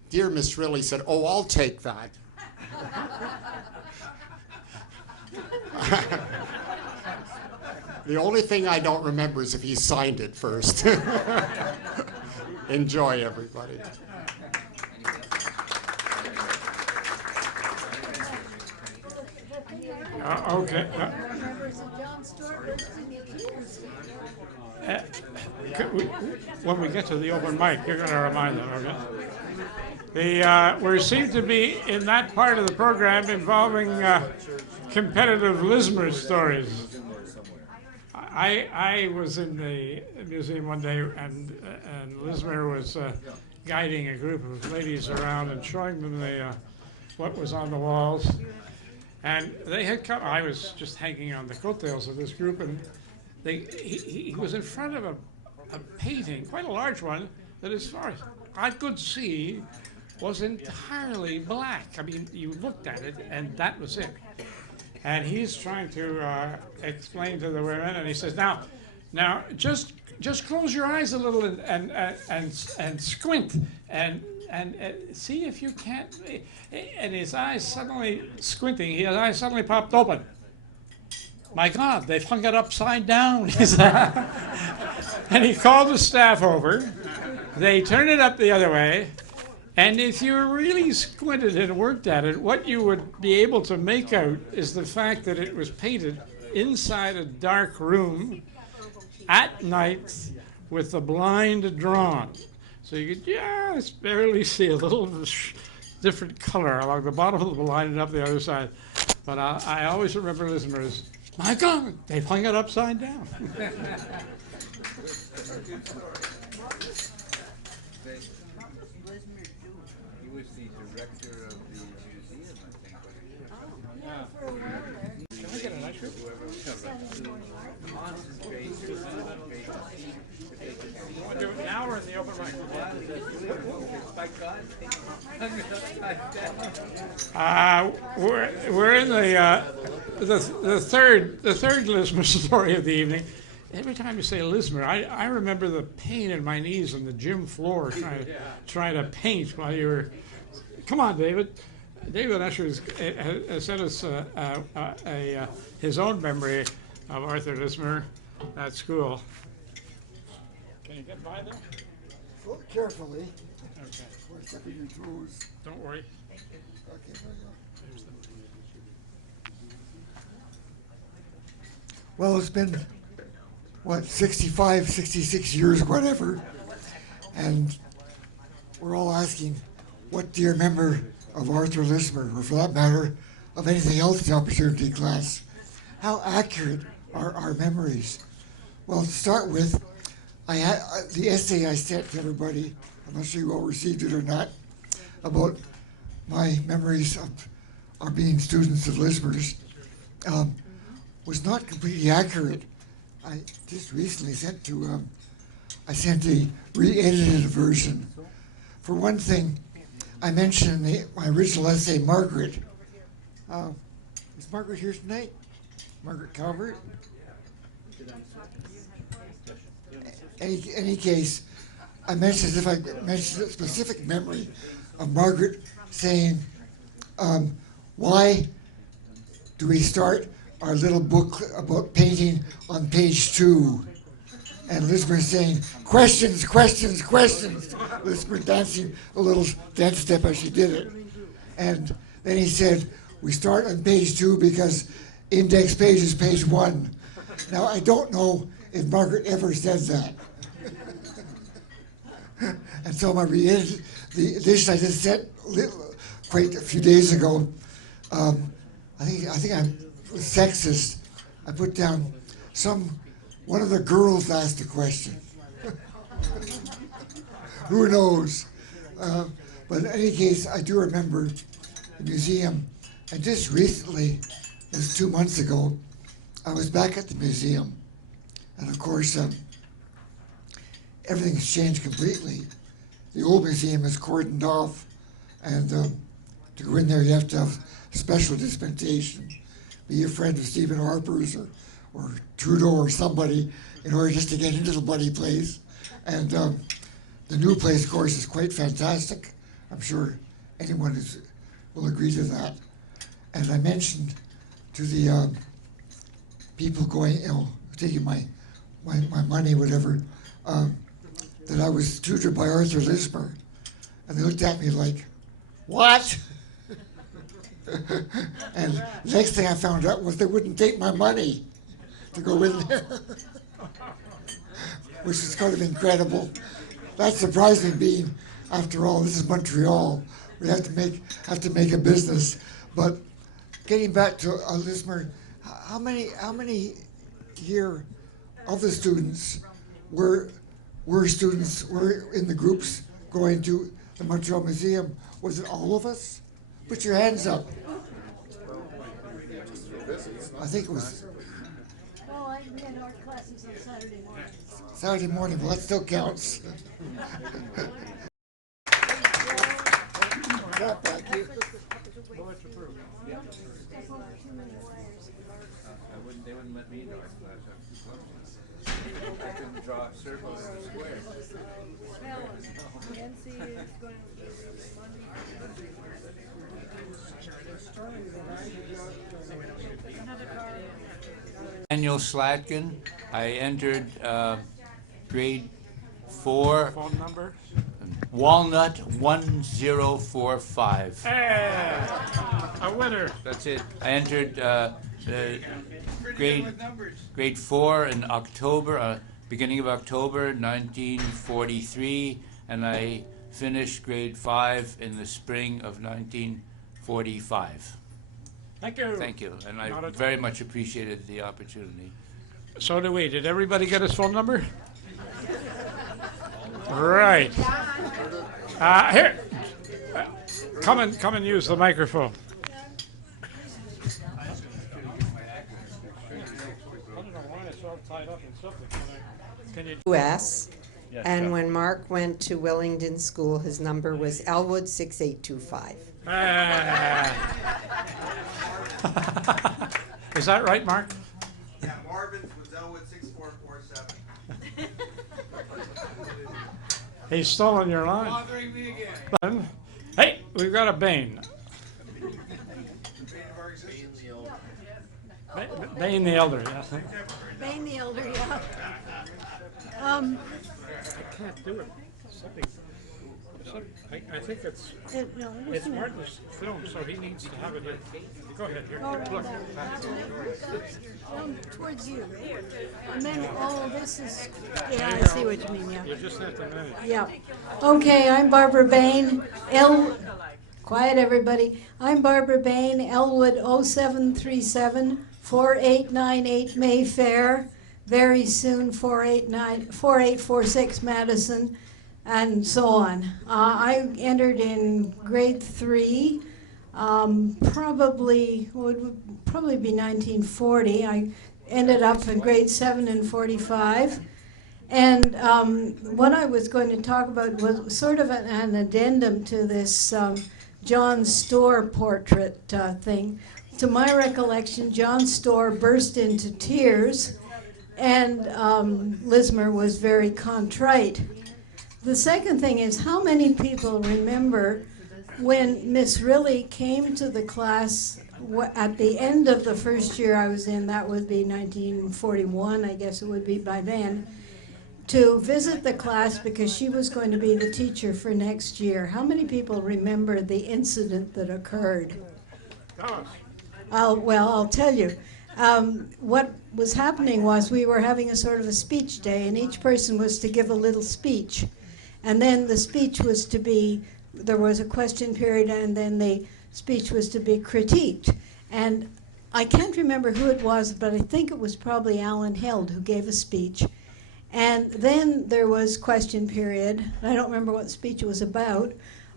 dear Miss Riley said, "Oh, I'll take that." The only thing I don't remember is if he signed it first. Enjoy, everybody. Okay. When we get to the open mic, you're going to remind them, okay? We seem to be in that part of the program involving competitive Lismer stories. I was in the museum one day, and Lismer was guiding a group of ladies around and showing them what was on the walls. And they had come. I was just hanging on the coattails of this group, and he was in front of a painting, quite a large one, that as far as I could see was entirely black. I mean, you looked at it, and that was it. And he's trying to explain to the women, and he says, "Now, just close your eyes a little and squint and see if you can't." And his eyes suddenly squinting, his eyes suddenly popped open. "My God, they've hung it upside down." And he called the staff over. They turned it up the other way. And if you really squinted and worked at it, what you would be able to make out is the fact that it was painted inside a dark room at night with the blind drawn. So you could just barely see a little different color along the bottom of the blind and up the other side. But I always remember Lismer as, "My God, they've hung it upside down." He was the director of the museum, I think. Can I get an ice cream? You want to do it now or in the open mic? We're in the third Lismer story of the evening. Every time you say Lismer, I remember the pain in my knees on the gym floor trying to paint while you were. Come on, David. David Usher has sent us his own memory of Arthur Lismer at school. Can you get by there? Carefully. Okay. We're stepping your toes. Don't worry. Okay, there you go. Well, it's been, 65, 66 years, whatever. And we're all asking, what do you remember of Arthur Lismer, or for that matter, of anything else in the Opportunity Class? How accurate are our memories? Well, to start with, I had the essay I sent to everybody, I'm not sure you all received it or not, about my memories of our being students of Lismer's, was not completely accurate. I just recently sent I sent a re-edited version. For one thing, I mentioned in my original essay, Margaret. Is Margaret here tonight? Margaret Calvert? Any case, I mentioned if I mentioned a specific memory of Margaret saying, why do we start our little book about painting on page 2? And Lismer saying, questions, questions, questions. Lismer dancing a little dance step as she did it. And then he said, we start on page 2 because index page is page 1. Now, I don't know if Margaret ever said that. And so my the edition I just sent quite a few days ago, I think I'm sexist. I put down one of the girls asked a question. Who knows? But in any case, I do remember the museum, and just recently, it was 2 months ago, I was back at the museum, and of course, everything's changed completely. The old museum is cordoned off, and to go in there, you have to have special dispensation, be a friend of Stephen Harper's or Trudeau or somebody in order just to get into the bloody place. And the new place, of course, is quite fantastic. I'm sure anyone will agree to that. And I mentioned to the people going, taking my money, whatever, that I was tutored by Arthur Lismer. And they looked at me like, what? And the next thing I found out was they wouldn't take my money to go in there, which is kind of incredible. That surprised me, being, after all, this is Montreal. We have to make a business. But getting back to Lismer, how many here of the students were in the groups going to the Montreal Museum? Was it all of us? Put your hands up. I think it was. Oh, we had art classes on Saturday morning. Saturday morning, well, that still counts. Thank you. They wouldn't let me draw a class. I couldn't draw circles and squares. Daniel Slatkin. I entered grade 4. Phone number? Walnut 1045. Hey, a winner. That's it. I entered grade 4 in October, beginning of October 1943, and I finished grade 5 in the spring of 1945. Thank you. Thank you, and I very much appreciated the opportunity. So do we. Did everybody get his phone number? Right. Here. Come and use the microphone. US, and when Mark went to Willingdon School, his number was Elwood 6825. Is that right, Mark? Yeah, Marvin's was Elwood 6447. He's stolen your line. Bothering me again. Hey, we've got a Bain. Bain the Elder, yeah. Bain the Elder, yeah. I can't do it. I think it's Martin's film, so he needs to have it here. Go ahead, here. Look. Towards you. And then, this is, yeah, I see what you mean, yeah. You just have to manage. Yeah. Okay, I'm Barbara Bain. Quiet, everybody. I'm Barbara Bain, Elwood 0737 4898 Mayfair. Very soon 4846 Madison, and so on. I entered in grade 3, probably would probably be 1940. I ended up in grade 7 and 45. And what I was going to talk about was sort of an addendum to this John Storr portrait thing. To my recollection, John Storr burst into tears, and Lismer was very contrite. The second thing is, how many people remember when Miss Riley came to the class at the end of the first year I was in, that would be 1941, I guess it would be by then, to visit the class because she was going to be the teacher for next year. How many people remember the incident that occurred? I'll tell you. What was happening was we were having a sort of a speech day, and each person was to give a little speech. And then the speech was to be there was a question period, and then the speech was to be critiqued. And I can't remember who it was, but I think it was probably Alan Held who gave a speech. And then there was question period. I don't remember what speech it was about.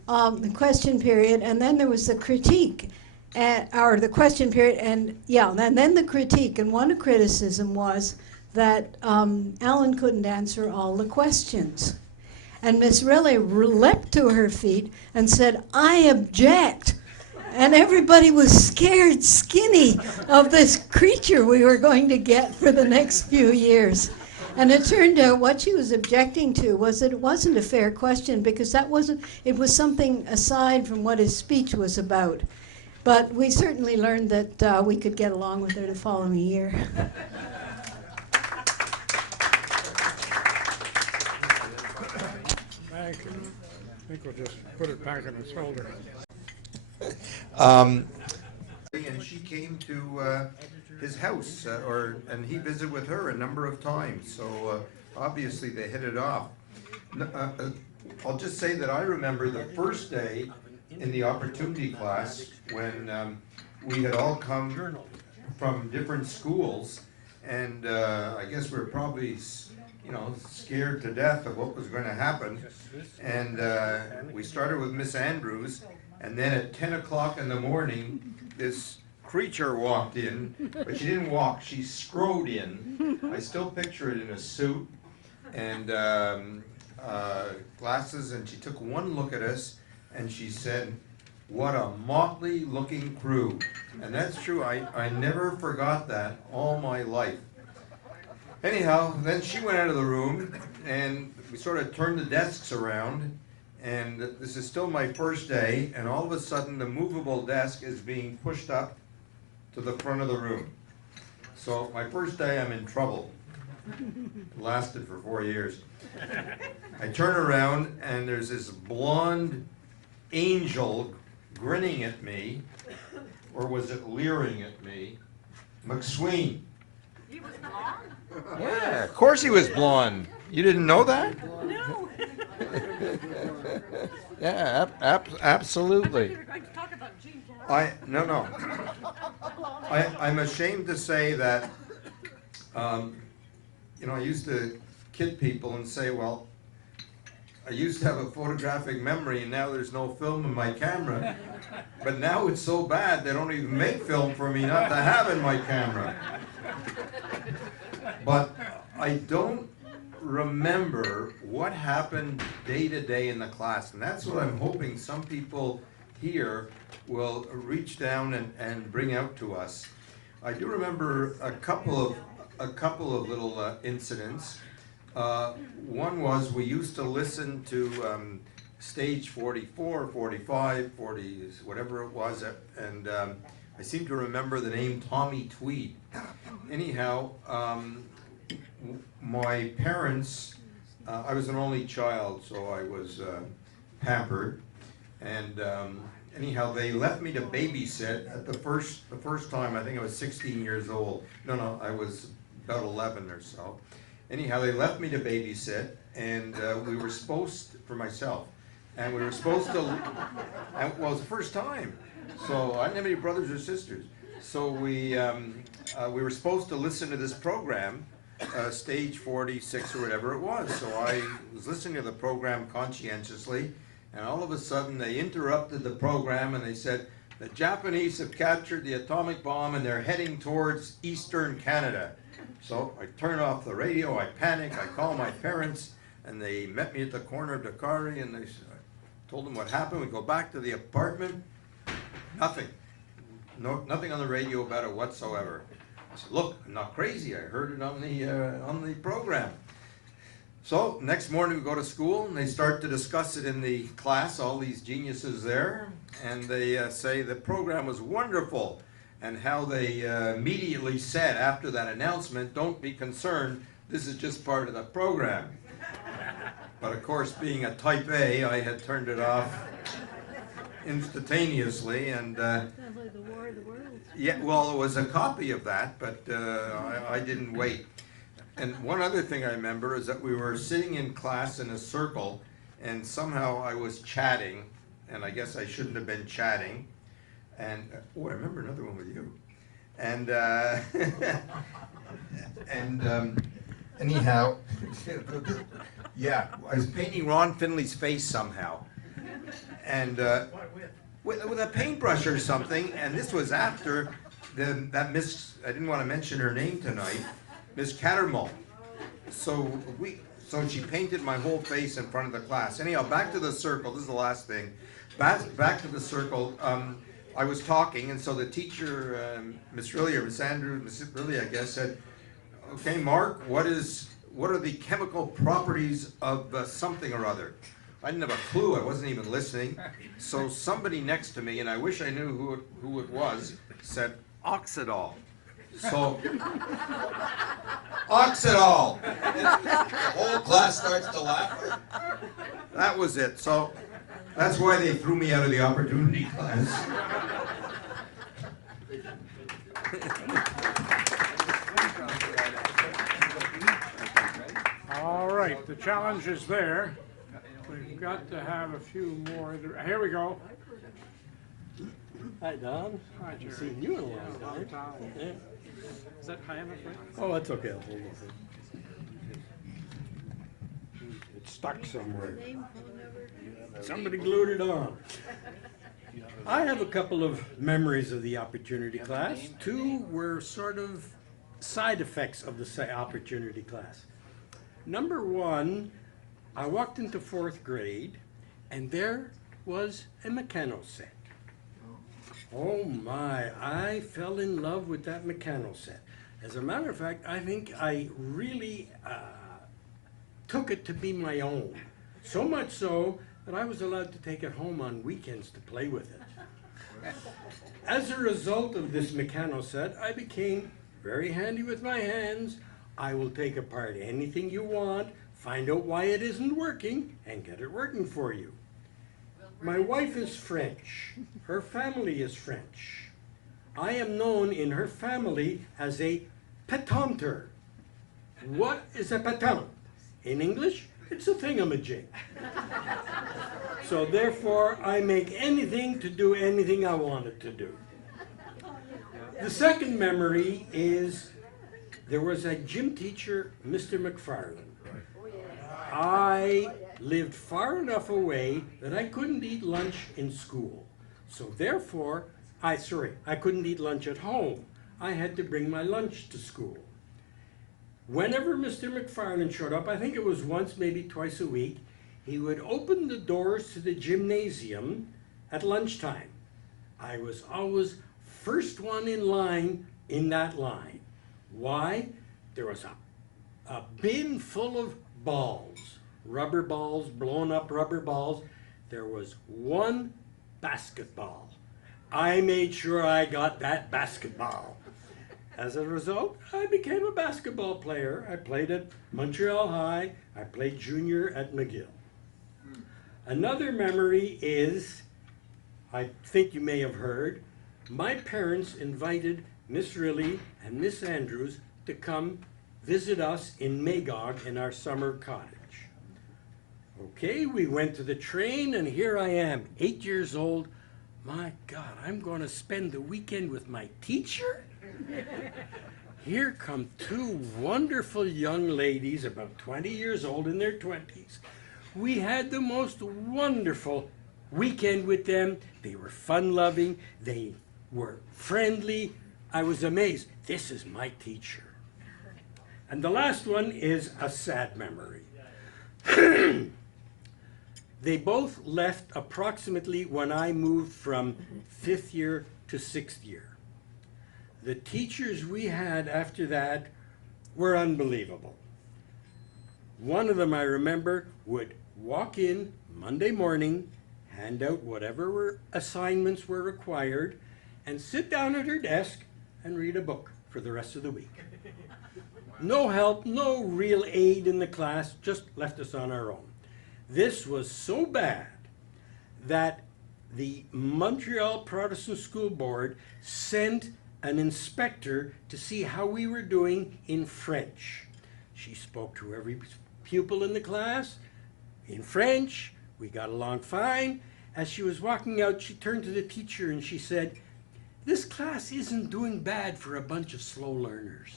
The question period, and then there was the critique, or the question period, and then the critique. And one criticism was that Alan couldn't answer all the questions. And Miss Riley leapt to her feet and said, "I object." And everybody was scared skinny of this creature we were going to get for the next few years. And it turned out what she was objecting to was that it wasn't a fair question, because it was something aside from what his speech was about. But we certainly learned that we could get along with her the following year. I think we'll just put it back in his folder. And she came to his house, and he visited with her a number of times. So obviously they hit it off. I'll just say that I remember the first day in the opportunity class when we had all come from different schools, and I guess we were probably, scared to death of what was going to happen. And we started with Miss Andrews. And then at 10 o'clock in the morning, this creature walked in, but she didn't walk, she strode in. I still picture it in a suit and glasses, and she took one look at us and she said, "What a motley looking crew." And that's true, I never forgot that all my life. Anyhow, then she went out of the room and we sort of turned the desks around. And this is still my first day, and all of a sudden the movable desk is being pushed up to the front of the room. So my first day, I'm in trouble. It lasted for 4 years. I turn around and there's this blonde angel grinning at me, or was it leering at me? McSween. He was blonde? Yeah, of course he was blonde. You didn't know that? No. Yeah, absolutely. You were going to talk about Gene Jackson. No. I'm ashamed to say that, I used to kid people and say, well, I used to have a photographic memory and now there's no film in my camera. But now it's so bad they don't even make film for me not to have in my camera. But I don't remember what happened day to day in the class, and that's what I'm hoping some people here will reach down and bring out to us. I do remember a couple of little incidents. One was we used to listen to stage 44, 45, 40, whatever it was, and I seem to remember the name Tommy Tweed. Anyhow, my parents, I was an only child, so I was pampered, and anyhow, they left me to babysit at the first time. I think I was 16 years old. No, I was about 11 or so. Anyhow, they left me to babysit, and we were supposed, for myself, and we were supposed to, and, well, it was the first time, so I didn't have any brothers or sisters. So we were supposed to listen to this program, stage 46 or whatever it was. So I was listening to the program conscientiously, and all of a sudden they interrupted the program and they said, "The Japanese have captured the atomic bomb and they're heading towards eastern Canada." So I turn off the radio, I panic, I call my parents, and they met me at the corner of Dakari, and I told them what happened. We go back to the apartment, nothing. Nothing on the radio about it whatsoever. I said, "Look, I'm not crazy. I heard it on the program." So next morning we go to school and they start to discuss it in the class, all these geniuses there, and they say the program was wonderful, and how they immediately said after that announcement, "Don't be concerned, this is just part of the program." But of course, being a type A, I had turned it off instantaneously, and yeah, well, it was a copy of that, but I didn't wait. And one other thing I remember is that we were sitting in class in a circle, and somehow I was chatting, and I guess I shouldn't have been chatting. And, oh, I remember another one with you. And, anyhow, yeah, I was painting Ron Finley's face somehow. And with a paintbrush or something, and this was after that Miss, I didn't want to mention her name tonight, Miss Cattermole. So she painted my whole face in front of the class. Anyhow, back to the circle, this is the last thing. Back to the circle, I was talking, and so the teacher, Miss Riley, or Miss Andrews, Miss Riley, I guess, said, okay, Mark, what are the chemical properties of something or other? I didn't have a clue, I wasn't even listening. So somebody next to me, and I wish I knew who it was, said, oxidol. So, oxidol. The whole class starts to laugh. That was it. So, that's why they threw me out of the opportunity class. All right, the challenge is there. We've got to have a few more. Here we go. Hi, Don. Hi, Haven't Jerry. seen you in a long time. Yeah. Is that high enough, right? Oh, that's okay. I'll hold it. It's stuck somewhere. Somebody glued it on. I have a couple of memories of the opportunity class. Two were sort of side effects of the opportunity class. Number one, I walked into 4th grade, and there was a mechano set. Oh my, I fell in love with that mechano set. As a matter of fact, I think I really took it to be my own. So much so that I was allowed to take it home on weekends to play with it. As a result of this mechano set, I became very handy with my hands. I will take apart anything you want, find out why it isn't working, and get it working for you. My wife is French. Her family is French. I am known in her family as a pétanteur. What is a pétant? In English, it's a thingamajig. So therefore, I make anything to do anything I want it to do. The second memory is there was a gym teacher, Mr. McFarland. I lived far enough away that I couldn't eat lunch in school. So therefore, I couldn't eat lunch at home. I had to bring my lunch to school. Whenever Mr. McFarland showed up, I think it was once, maybe twice a week, he would open the doors to the gymnasium at lunchtime. I was always first one in line in that line. Why? There was a bin full of balls, rubber balls, blown up rubber balls. There was one basketball. I made sure I got that basketball. As a result, I became a basketball player. I played at Montreal High. I played junior at McGill. Another memory is, I think you may have heard, my parents invited Miss Riley and Miss Andrews to come visit us in Magog in our summer cottage. Okay, we went to the train, and here I am, 8 years old. My God, I'm going to spend the weekend with my teacher? Here come two wonderful young ladies, about 20 years old, in their 20s. We had the most wonderful weekend with them. They were fun-loving. They were friendly. I was amazed. This is my teacher. And the last one is a sad memory. They both left approximately when I moved from 5th year to 6th year. The teachers we had after that were unbelievable. One of them, I remember, would walk in Monday morning, hand out whatever assignments were required, and sit down at her desk and read a book for the rest of the week. No help, no real aid in the class, just left us on our own. This was so bad that the Montreal Protestant School Board sent an inspector to see how we were doing in French. She spoke to every pupil in the class in French. We got along fine. As she was walking out, she turned to the teacher and she said, "This class isn't doing bad for a bunch of slow learners."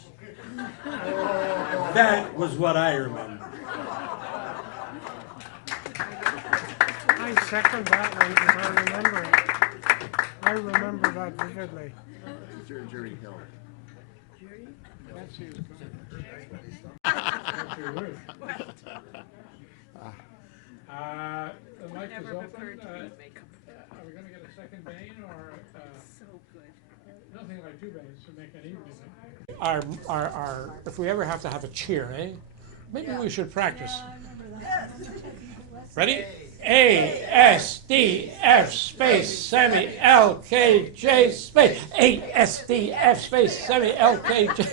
That was what I remember. I second that one because I remember it. I remember that vividly. Jerry Hill. The mic is open. Are we going to get a second vein or? So good. Nothing like two veins to make an evening. If we ever have to have a cheer, eh? Maybe we should practice. Ready? A, S, D, F, space, semi, L, K, J, space, A, S, D, F, space, semi, L, K, J.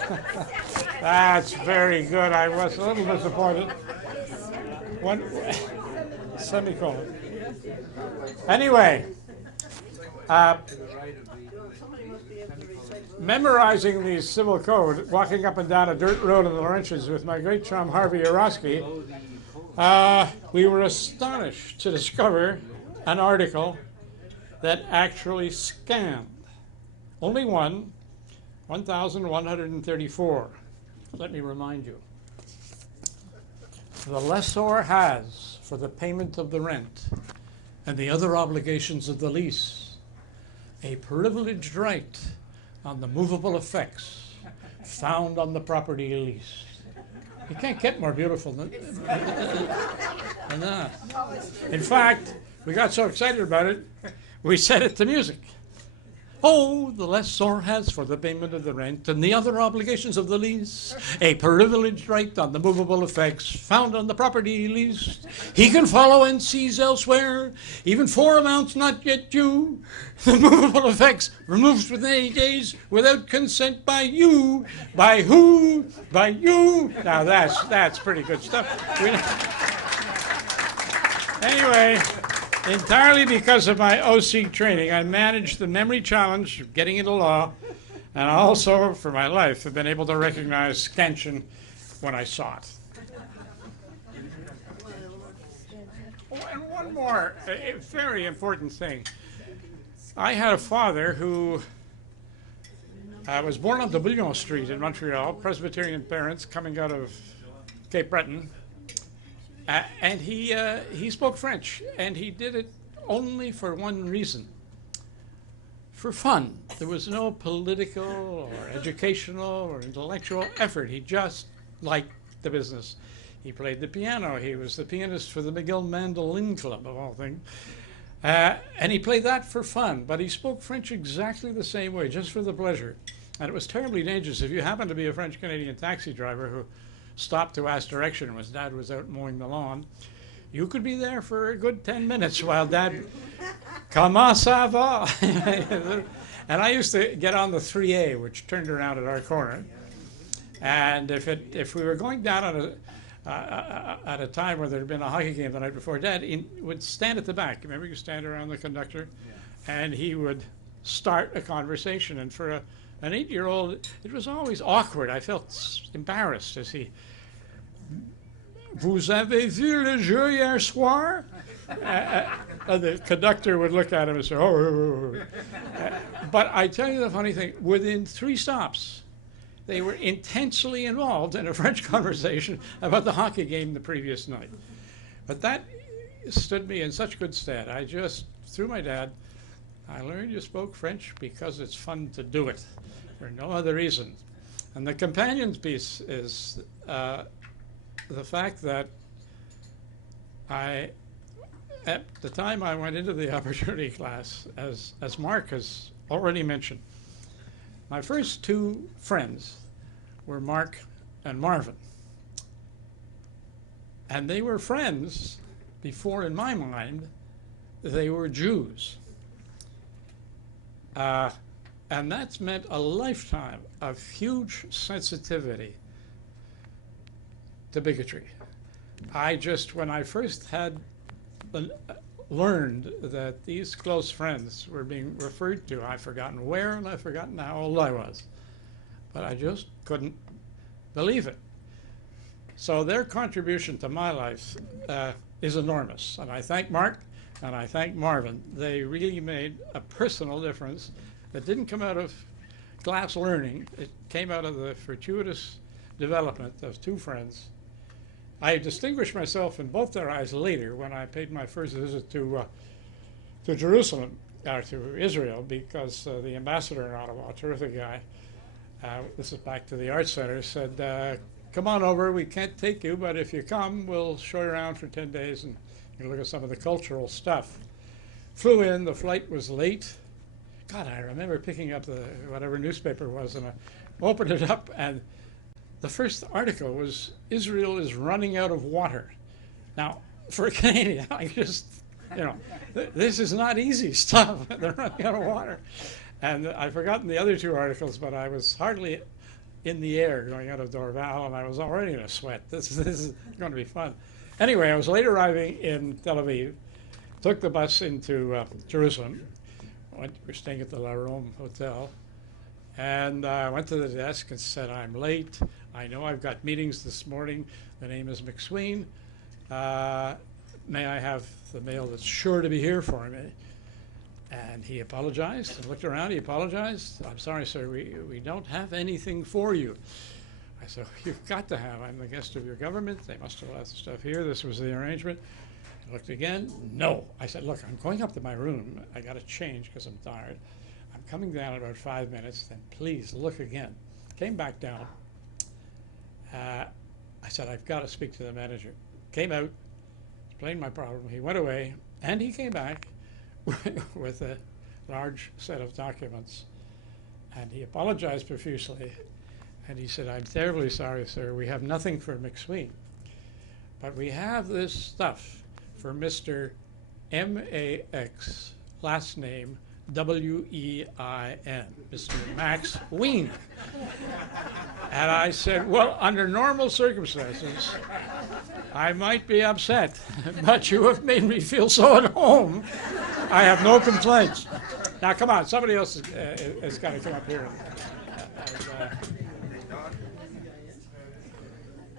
That's very good. I was a little disappointed. One semicolon. Anyway, memorizing the civil code, walking up and down a dirt road in the Laurentians with my great chum Harvey Orosky, we were astonished to discover an article that actually scanned. Only one, 1,134. Let me remind you. The lessor has, for the payment of the rent and the other obligations of the lease, a privileged right on the movable effects found on the property leased. You can't get more beautiful than that. In fact, we got so excited about it, we set it to music. Oh, the lessor has, for the payment of the rent and the other obligations of the lease, a privileged right on the movable effects found on the property leased. He can follow and seize elsewhere, even for amounts not yet due, the movable effects removed within 8 days without consent by you. By who? By you. Now that's pretty good stuff. Anyway, entirely because of my OC training, I managed the memory challenge of getting into law, and also, for my life, have been able to recognize scansion when I saw it. Oh, and one more very important thing. I had a father who was born on Willingdon Street in Montreal, Presbyterian parents coming out of Cape Breton. And he spoke French, and he did it only for one reason: for fun. There was no political or educational or intellectual effort. He just liked the business. He played the piano. He was the pianist for the McGill Mandolin Club, of all things. And he played that for fun, but he spoke French exactly the same way, just for the pleasure. And it was terribly dangerous. If you happened to be a French-Canadian taxi driver who stopped to ask direction when his dad was out mowing the lawn, you could be there for a good 10 minutes while dad, comment ça va? And I used to get on the 3A, which turned around at our corner. And if we were going down at a time where there had been a hockey game the night before, Dad would stand at the back. Remember, you stand around the conductor? Yeah. And he would start a conversation. And for an 8-year-old, it was always awkward. I felt embarrassed as he, "Vous avez vu le jeu hier soir?" The conductor would look at him and say, "Oh." But I tell you the funny thing, within 3 stops, they were intensely involved in a French conversation about the hockey game the previous night. But that stood me in such good stead. I just, through my dad, I learned you spoke French because it's fun to do it, for no other reason. And the companion piece is the fact that at the time I went into the opportunity class, as Mark has already mentioned, my first 2 friends were Mark and Marvin. And they were friends before, in my mind, they were Jews. And that's meant a lifetime of huge sensitivity to bigotry. When I first had learned that these close friends were being referred to, I've forgotten where and I've forgotten how old I was, but I just couldn't believe it. So their contribution to my life is enormous, and I thank Mark and I thank Marvin. They really made a personal difference that didn't come out of class learning. It came out of the fortuitous development of two friends. I distinguished myself in both their eyes later when I paid my first visit to Jerusalem, or to Israel, because the ambassador in Ottawa, a terrific guy, this is back to the Art Center, said, come on over, we can't take you, but if you come, we'll show you around for 10 days and you look at some of the cultural stuff. Flew in, the flight was late. God, I remember picking up the whatever newspaper it was, and I opened it up, and the first article was, Israel is running out of water. Now, for a Canadian, I just, this is not easy stuff. They're running out of water. And I've forgotten the other two articles, but I was hardly in the air going out of Dorval, and I was already in a sweat. This is going to be fun. Anyway, I was late arriving in Tel Aviv, took the bus into Jerusalem. We're staying at the La Rome Hotel, and I went to the desk and said, I'm late. I know I've got meetings this morning. The name is McSween. May I have the mail that's sure to be here for me? And he apologized and looked around. He apologized. I'm sorry, sir, we don't have anything for you. I said, you've got to have. I'm the guest of your government. They must have left the stuff here. This was the arrangement. I looked again. No. I said, look, I'm going up to my room. I got to change because I'm tired. I'm coming down in about 5 minutes. Then please look again. Came back down. I said, I've got to speak to the manager. Came out, explained my problem. He went away, and he came back with a large set of documents. And he apologized profusely. And he said, I'm terribly sorry, sir. We have nothing for McSween. But we have this stuff for Mr. M-A-X, last name W-E-I-N, Mr. Max Wien. And I said, well, under normal circumstances, I might be upset, but you have made me feel so at home. I have no complaints. Now, come on, somebody else has got to come up here.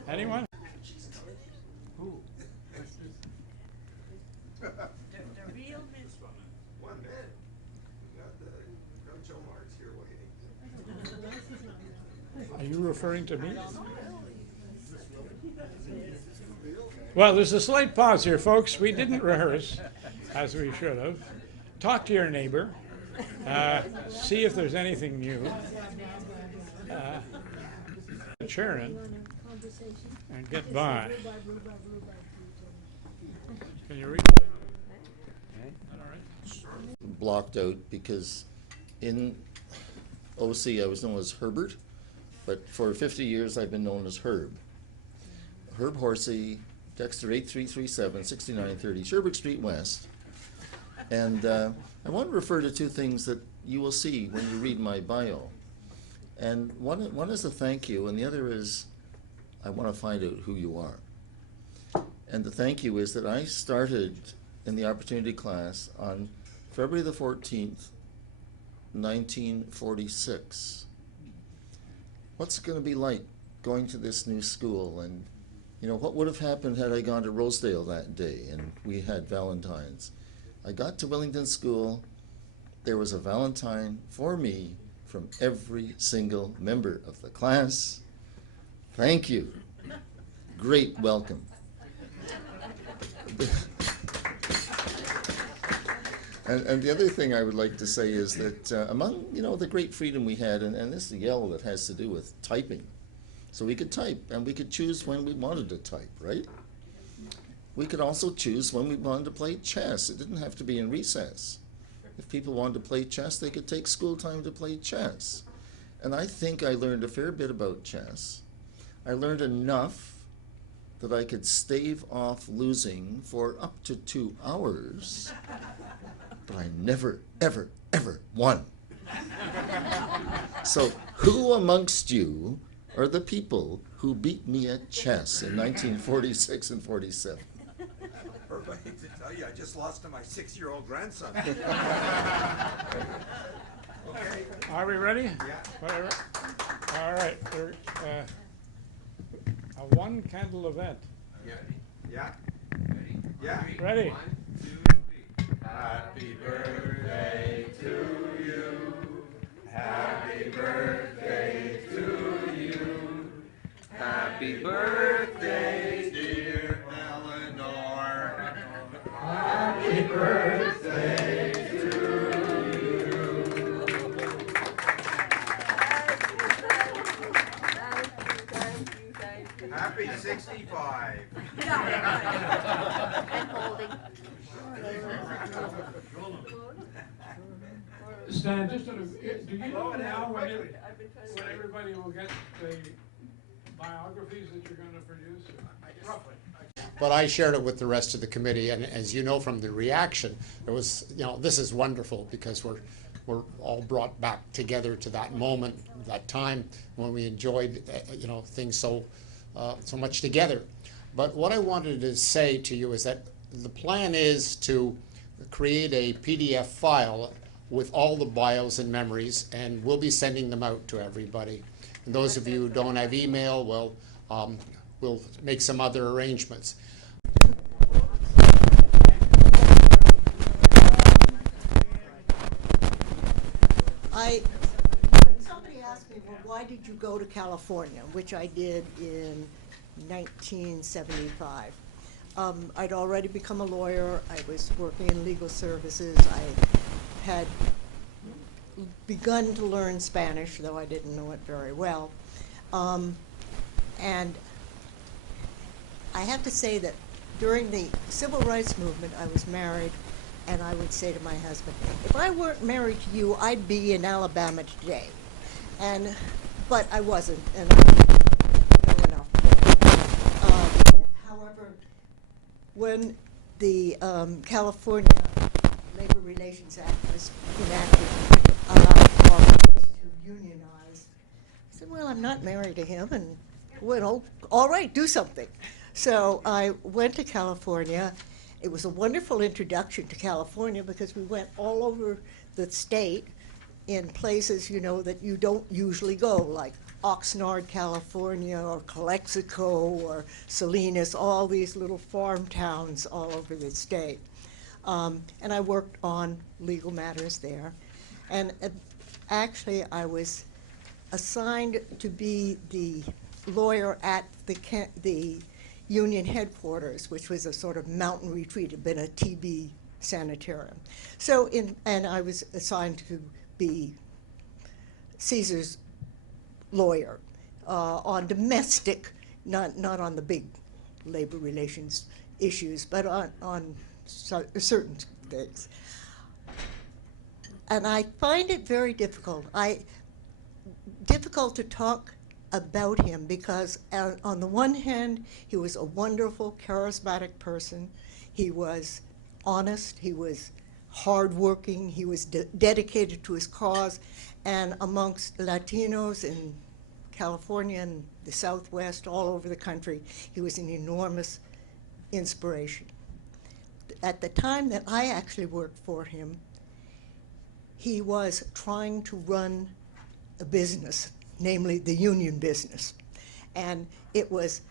Anyone? Who? The real Miss. One man. We got Chalmers here waiting. Are you referring to me? Well, there's a slight pause here, folks. We didn't rehearse, as we should have. Talk to your neighbor. See if there's anything new. Sharon, and get by. Can you read that? Blocked out because in OC I was known as Herbert, but for 50 years I've been known as Herb. Herb Horsey, Dexter 8337 6930 Sherbrooke Street West. And I want to refer to two things that you will see when you read my bio. And one is a thank you, and the other is I want to find out who you are. And the thank you is that I started in the Opportunity Class on February the 14th, 1946. What's it going to be like going to this new school? And, what would have happened had I gone to Rosedale that day and we had Valentines? I got to Willingdon School. There was a Valentine for me from every single member of the class. Thank you. Great welcome. And the other thing I would like to say is that among, the great freedom we had, and this is a yell that has to do with typing. So we could type, and we could choose when we wanted to type, right? We could also choose when we wanted to play chess. It didn't have to be in recess. If people wanted to play chess, they could take school time to play chess. And I think I learned a fair bit about chess. I learned enough that I could stave off losing for up to 2 hours, but I never, ever, ever won. So who amongst you are the people who beat me at chess in 1946 and 47? Herb, I hate to tell you, I just lost to my 6-year-old grandson. Okay. Are we ready? Yeah. All right. A one-candle event. Yeah. Yeah. Ready? Yeah. Ready? 1, 2, 3. Happy birthday to you. Happy birthday to you. Happy birthday, dear Eleanor. Happy birthday to you. Happy 65. And holding. Stan, just sort of, do you know now when everybody will get the biographies that you're going to produce? Roughly. But I shared it with the rest of the committee, and as you know from the reaction, it was, this is wonderful because we're all brought back together to that moment, that time when we enjoyed, things so much together. But what I wanted to say to you is that the plan is to create a PDF file with all the bios and memories, and we'll be sending them out to everybody. And those of you who don't have email, we'll make some other arrangements. Somebody asked me, well, why did you go to California, which I did in 1975. I'd already become a lawyer. I was working in legal services. I had begun to learn Spanish, though I didn't know it very well. And I have to say that during the civil rights movement, I was married, and I would say to my husband, if I weren't married to you, I'd be in Alabama today. But I wasn't, and I didn't know enough. However, when the California Labor Relations Act was enacted, which allowed workers to unionize, I said, well, I'm not married to him, and all right, do something. So I went to California. It was a wonderful introduction to California because we went all over the state in places, that you don't usually go, like Oxnard, California, or Calexico, or Salinas, all these little farm towns all over the state. And I worked on legal matters there. And actually, I was assigned to be the lawyer at the union headquarters, which was a sort of mountain retreat. It had been a TB sanitarium. And I was assigned to be Caesar's lawyer on domestic, not on the big labor relations issues, but on certain things. And I find it very difficult. Difficult to talk about him because on the one hand, he was a wonderful, charismatic person. He was honest. He was hardworking. He was dedicated to his cause. And amongst Latinos in California and the Southwest, all over the country, he was an enormous inspiration. At the time that I actually worked for him, he was trying to run a business, namely the union business. And it was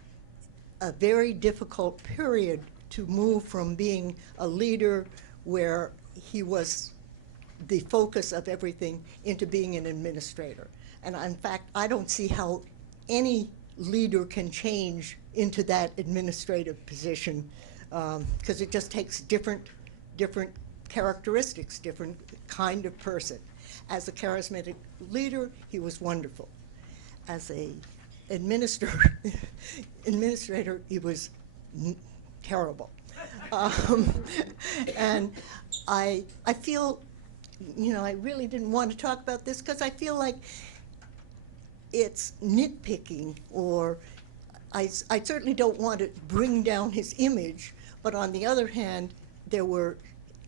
a very difficult period to move from being a leader where he was the focus of everything into being an administrator. And in fact, I don't see how any leader can change into that administrative position because it just takes different characteristics, different kind of person. As a charismatic leader, he was wonderful. As a administrator, he was terrible. And I feel, I really didn't want to talk about this because I feel like it's nitpicking, or I certainly don't want to bring down his image, but on the other hand, there were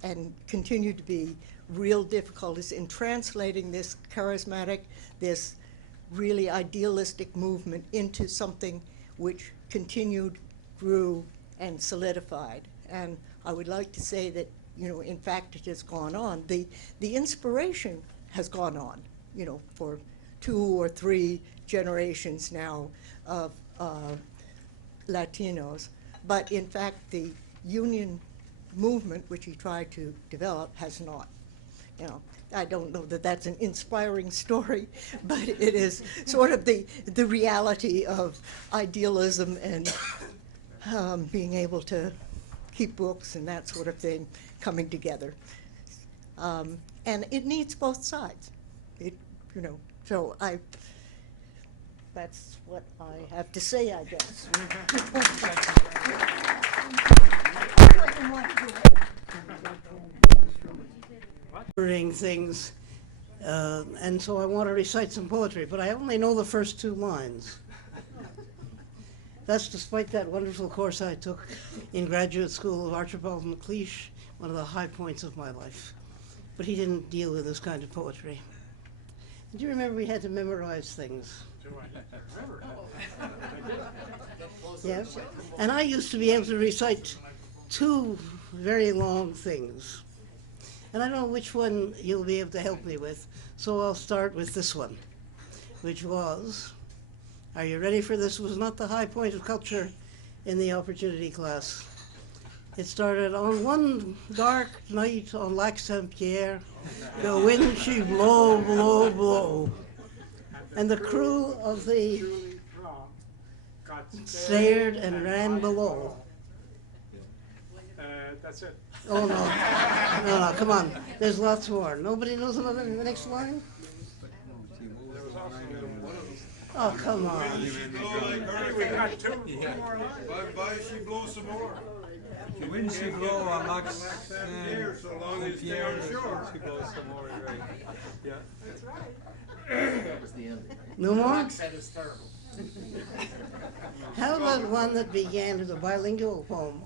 and continue to be real difficulties in translating this charismatic, this really idealistic movement into something which continued, grew, and solidified. And I would like to say that, in fact, it has gone on. The inspiration has gone on, for 2 or 3 generations now of Latinos. But in fact, the union movement, which he tried to develop, has not. You know, I don't know that that's an inspiring story, but it is sort of the reality of idealism and being able to keep books and that sort of thing coming together. And it needs both sides. You know, so that's what I have to say, I guess. Things, and so I want to recite some poetry, but I only know the first 2 lines. That's despite that wonderful course I took in graduate school of Archibald MacLeish, one of the high points of my life. But he didn't deal with this kind of poetry. Do you remember we had to memorize things? Yes. And I used to be able to recite 2 very long things. And I don't know which one you'll be able to help me with, so I'll start with this one, which was, are you ready for this? It was not the high point of culture in the opportunity class. It started on one dark night on Lac Saint-Pierre, the wind she blow, blow, blow. And the crew of the stared and ran below. That's it. Oh, no. No, come on. There's lots more. Nobody knows the next line? Oh, come on. We got 2 more lines. Bye-bye, she blows some more. When she blow on Max so long as they on shore. she blows some more, right? Yeah. That's right. That was the end. No more? That is terrible. How about one that began as a bilingual poem?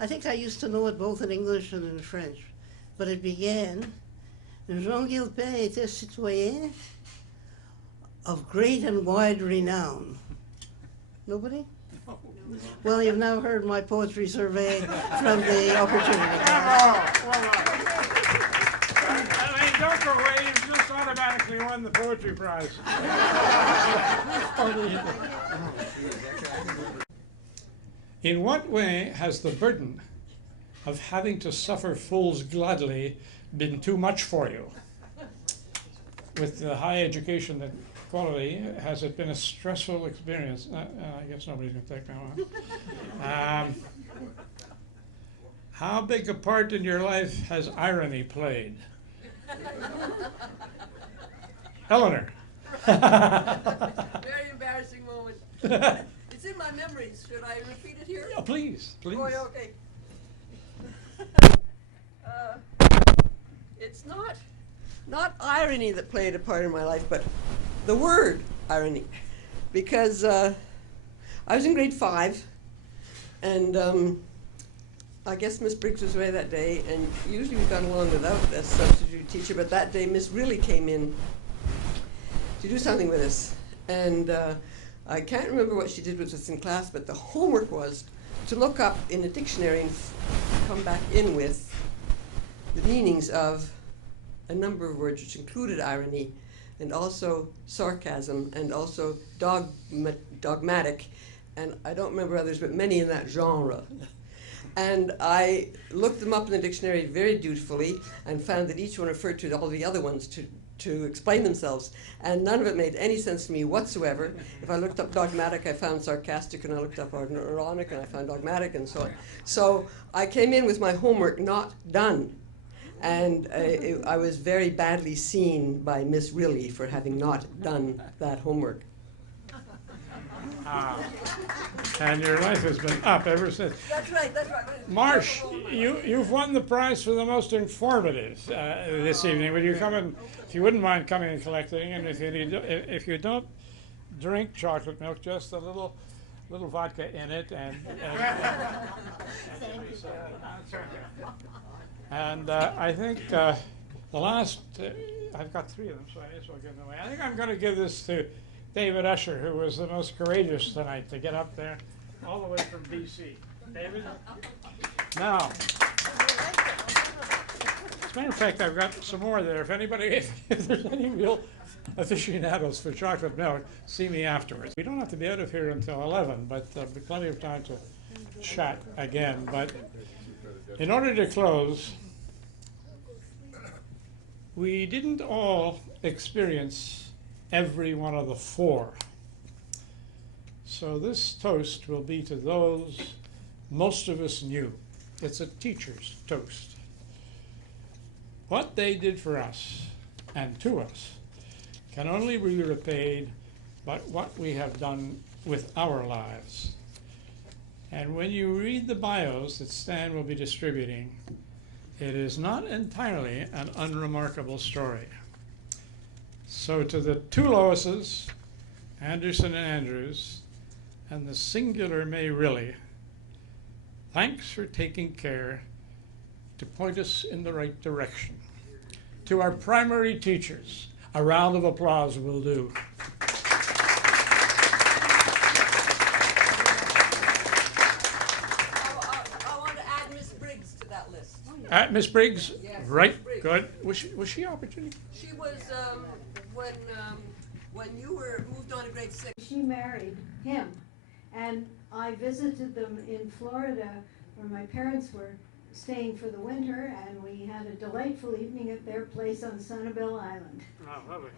I think I used to know it both in English and in French, but it began, Jean Gilpin était citoyen of great and wide renown. Nobody? Well, you've now heard my poetry survey from the opportunity class. I mean, don't go away, you've just automatically won the poetry prize. In what way has the burden of having to suffer fools gladly been too much for you? With the high education that quality, has it been a stressful experience? I guess nobody's going to take that one. How big a part in your life has irony played? Eleanor. Very embarrassing moment. It's in my memories. Should I repeat it here? Yeah, please, please. Oh, yeah, okay. It's not irony that played a part in my life, but the word irony. Because I was in grade 5, and I guess Miss Briggs was away that day, and usually we got along without a substitute teacher, but that day Miss really came in to do something with us. And I can't remember what she did with us in class, but the homework was to look up in a dictionary and come back in with the meanings of a number of words, which included irony, and also sarcasm, and also dogmatic, and I don't remember others, but many in that genre. And I looked them up in the dictionary very dutifully and found that each one referred to all the other ones to explain themselves, and none of it made any sense to me whatsoever. If I looked up dogmatic, I found sarcastic, and I looked up ironic, and I found dogmatic, and so on. So I came in with my homework not done, and I was very badly seen by Miss Riley for having not done that homework. And your life has been up ever since. That's right, that's right. Marsh, you've won the prize for the most informative this evening. Would you come and, if you wouldn't mind coming and collecting, and if you don't drink chocolate milk, just a little vodka in it, and I think the last, I've got 3 of them, so I guess I'll give them away. I think I'm going to give this to David Usher, who was the most courageous tonight to get up there all the way from BC. David? Now, as a matter of fact, I've got some more there. If anybody, if there's any real aficionados for chocolate milk, see me afterwards. We don't have to be out of here until 11, but there'll be plenty of time to chat again. But In order to close, we didn't all experience every one of the four. So this toast will be to those most of us knew. It's a teacher's toast. What they did for us and to us can only be repaid by what we have done with our lives. And when you read the bios that Stan will be distributing, it is not entirely an unremarkable story. So to the two Loises, Anderson and Andrews, and the singular May Riley, thanks for taking care to point us in the right direction. To our primary teachers, a round of applause will do. I want to add Miss Briggs to that list. Miss Briggs, Yes, right, Miss Briggs. good. Was she opportunity? She was when you were moved on to grade 6. She married him, and I visited them in Florida, where my parents were staying for the winter, and we had a delightful evening at their place on Sanibel Island. Oh, lovely.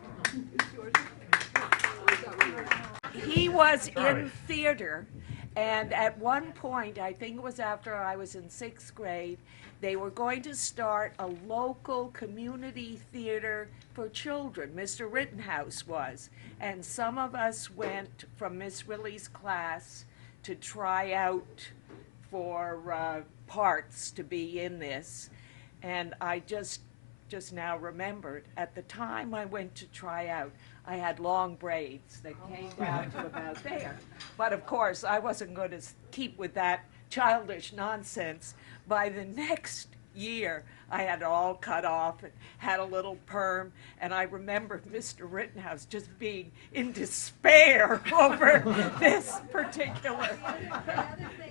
He was in theater, and at one point, I think it was after I was in 6th grade, they were going to start a local community theater for children. Mr. Rittenhouse was, and some of us went from Miss Riley's class to try out for parts to be in this. And I just now remembered, at the time I went to try out, I had long braids that came down to about there. But of course, I wasn't going to keep with that childish nonsense. By the next year, I had it all cut off and had a little perm, and I remember Mr. Rittenhouse just being in despair over this particular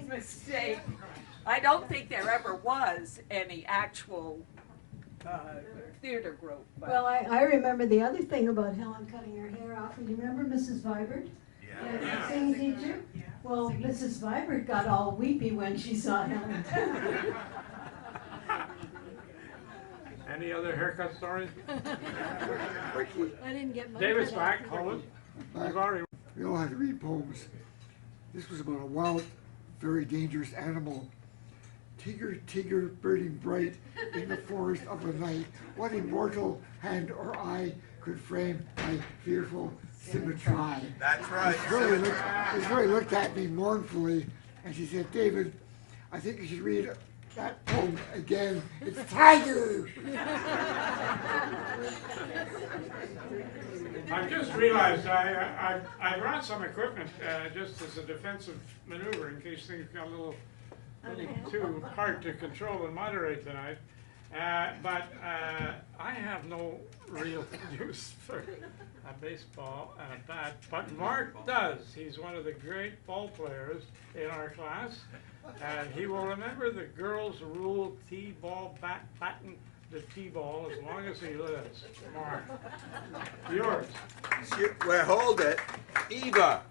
mistake. I don't think there ever was any actual theater group. But Well, I remember the other thing about Helen cutting her hair off. Do you remember Mrs. Vibert? The singing teacher? Well, Mrs. Vibert got all weepy when she saw Helen. Any other haircut stories? I didn't get my David's cut off. back, hold it. You've already. We all had to read poems. This was about a wild, very dangerous animal. Tigger, tigger, birding bright in the forest of the night. What immortal hand or eye could frame my fearful symmetry? That's right. Miss Riley looked at me mournfully, and she said, "David, I think you should read that poem again. It's tiger." I've just realized I brought some equipment just as a defensive maneuver in case things got a little too hard to control and moderate tonight. But I have no real use for a baseball and a bat, but Mark does. He's one of the great ball players in our class, and he will remember the girls' rule: T-ball, batting the T-ball as long as he lives. Mark, yours. Well, hold it. Eva.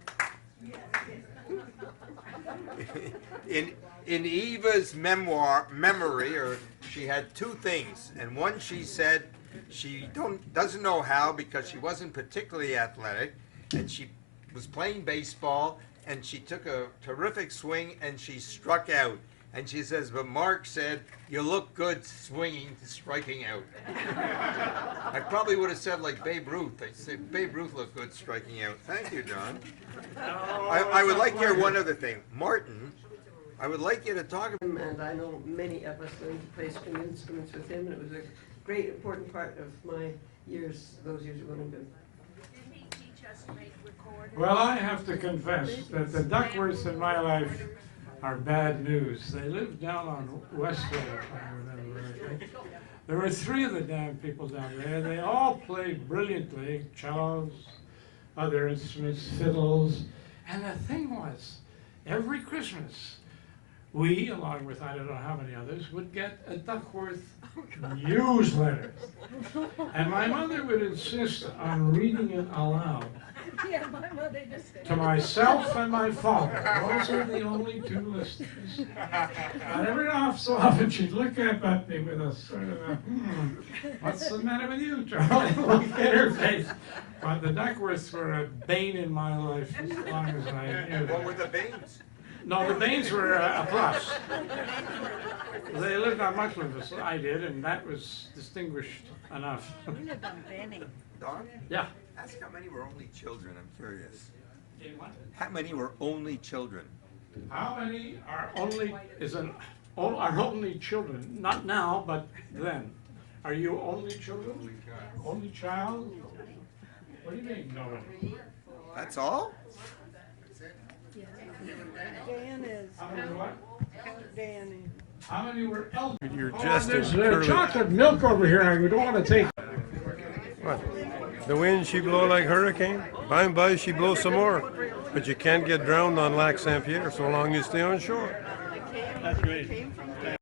In Eva's memory, or she had two things, and one she said she doesn't know how because she wasn't particularly athletic, and she was playing baseball, and she took a terrific swing, and she struck out. And she says, but Mark said, you look good striking out. I probably would have said like Babe Ruth. I'd say Babe Ruth looked good striking out. Thank you, John. I would like to hear one other thing. Martin, I would like you to talk about... And I know many of us learned to play string instruments with him, and it was a great, important part of my years, those years at Willingdon. Didn't he teach us to make recordings? Well, I have to confess that the Duckworths in my life are bad news. They lived down on Westville, if I remember right. There were three of the damn people down there. They all played brilliantly, cellos, other instruments, fiddles. And the thing was, every Christmas, we, along with I don't know how many others, would get a Duckworth newsletter. And my mother would insist on reading it aloud Yeah, my mother just. To myself and my father. Those are the only two listeners. And every so often she'd look up at me with a sort of a, what's the matter with you, Charlie? Look at her face. But the Duckworths were a bane in my life as long as I knew. What were the Baines? No, the Baines were a plus. They lived on much with us, I did, and that was distinguished enough. We lived on Benny. Don? Yeah. Ask how many were only children, I'm curious. In what? How many were only children? How many are only children? Not now, but then. Are you only children? Only child? What do you mean, no? That's all? Dan is. How many what? Dan is. How many were elderly? You're There's curly. chocolate milk over here. I would want to take. What? The wind she blow like hurricane. By and by she blows some more. But you can't get drowned on Lac Saint Pierre so long as you stay on shore. That's great.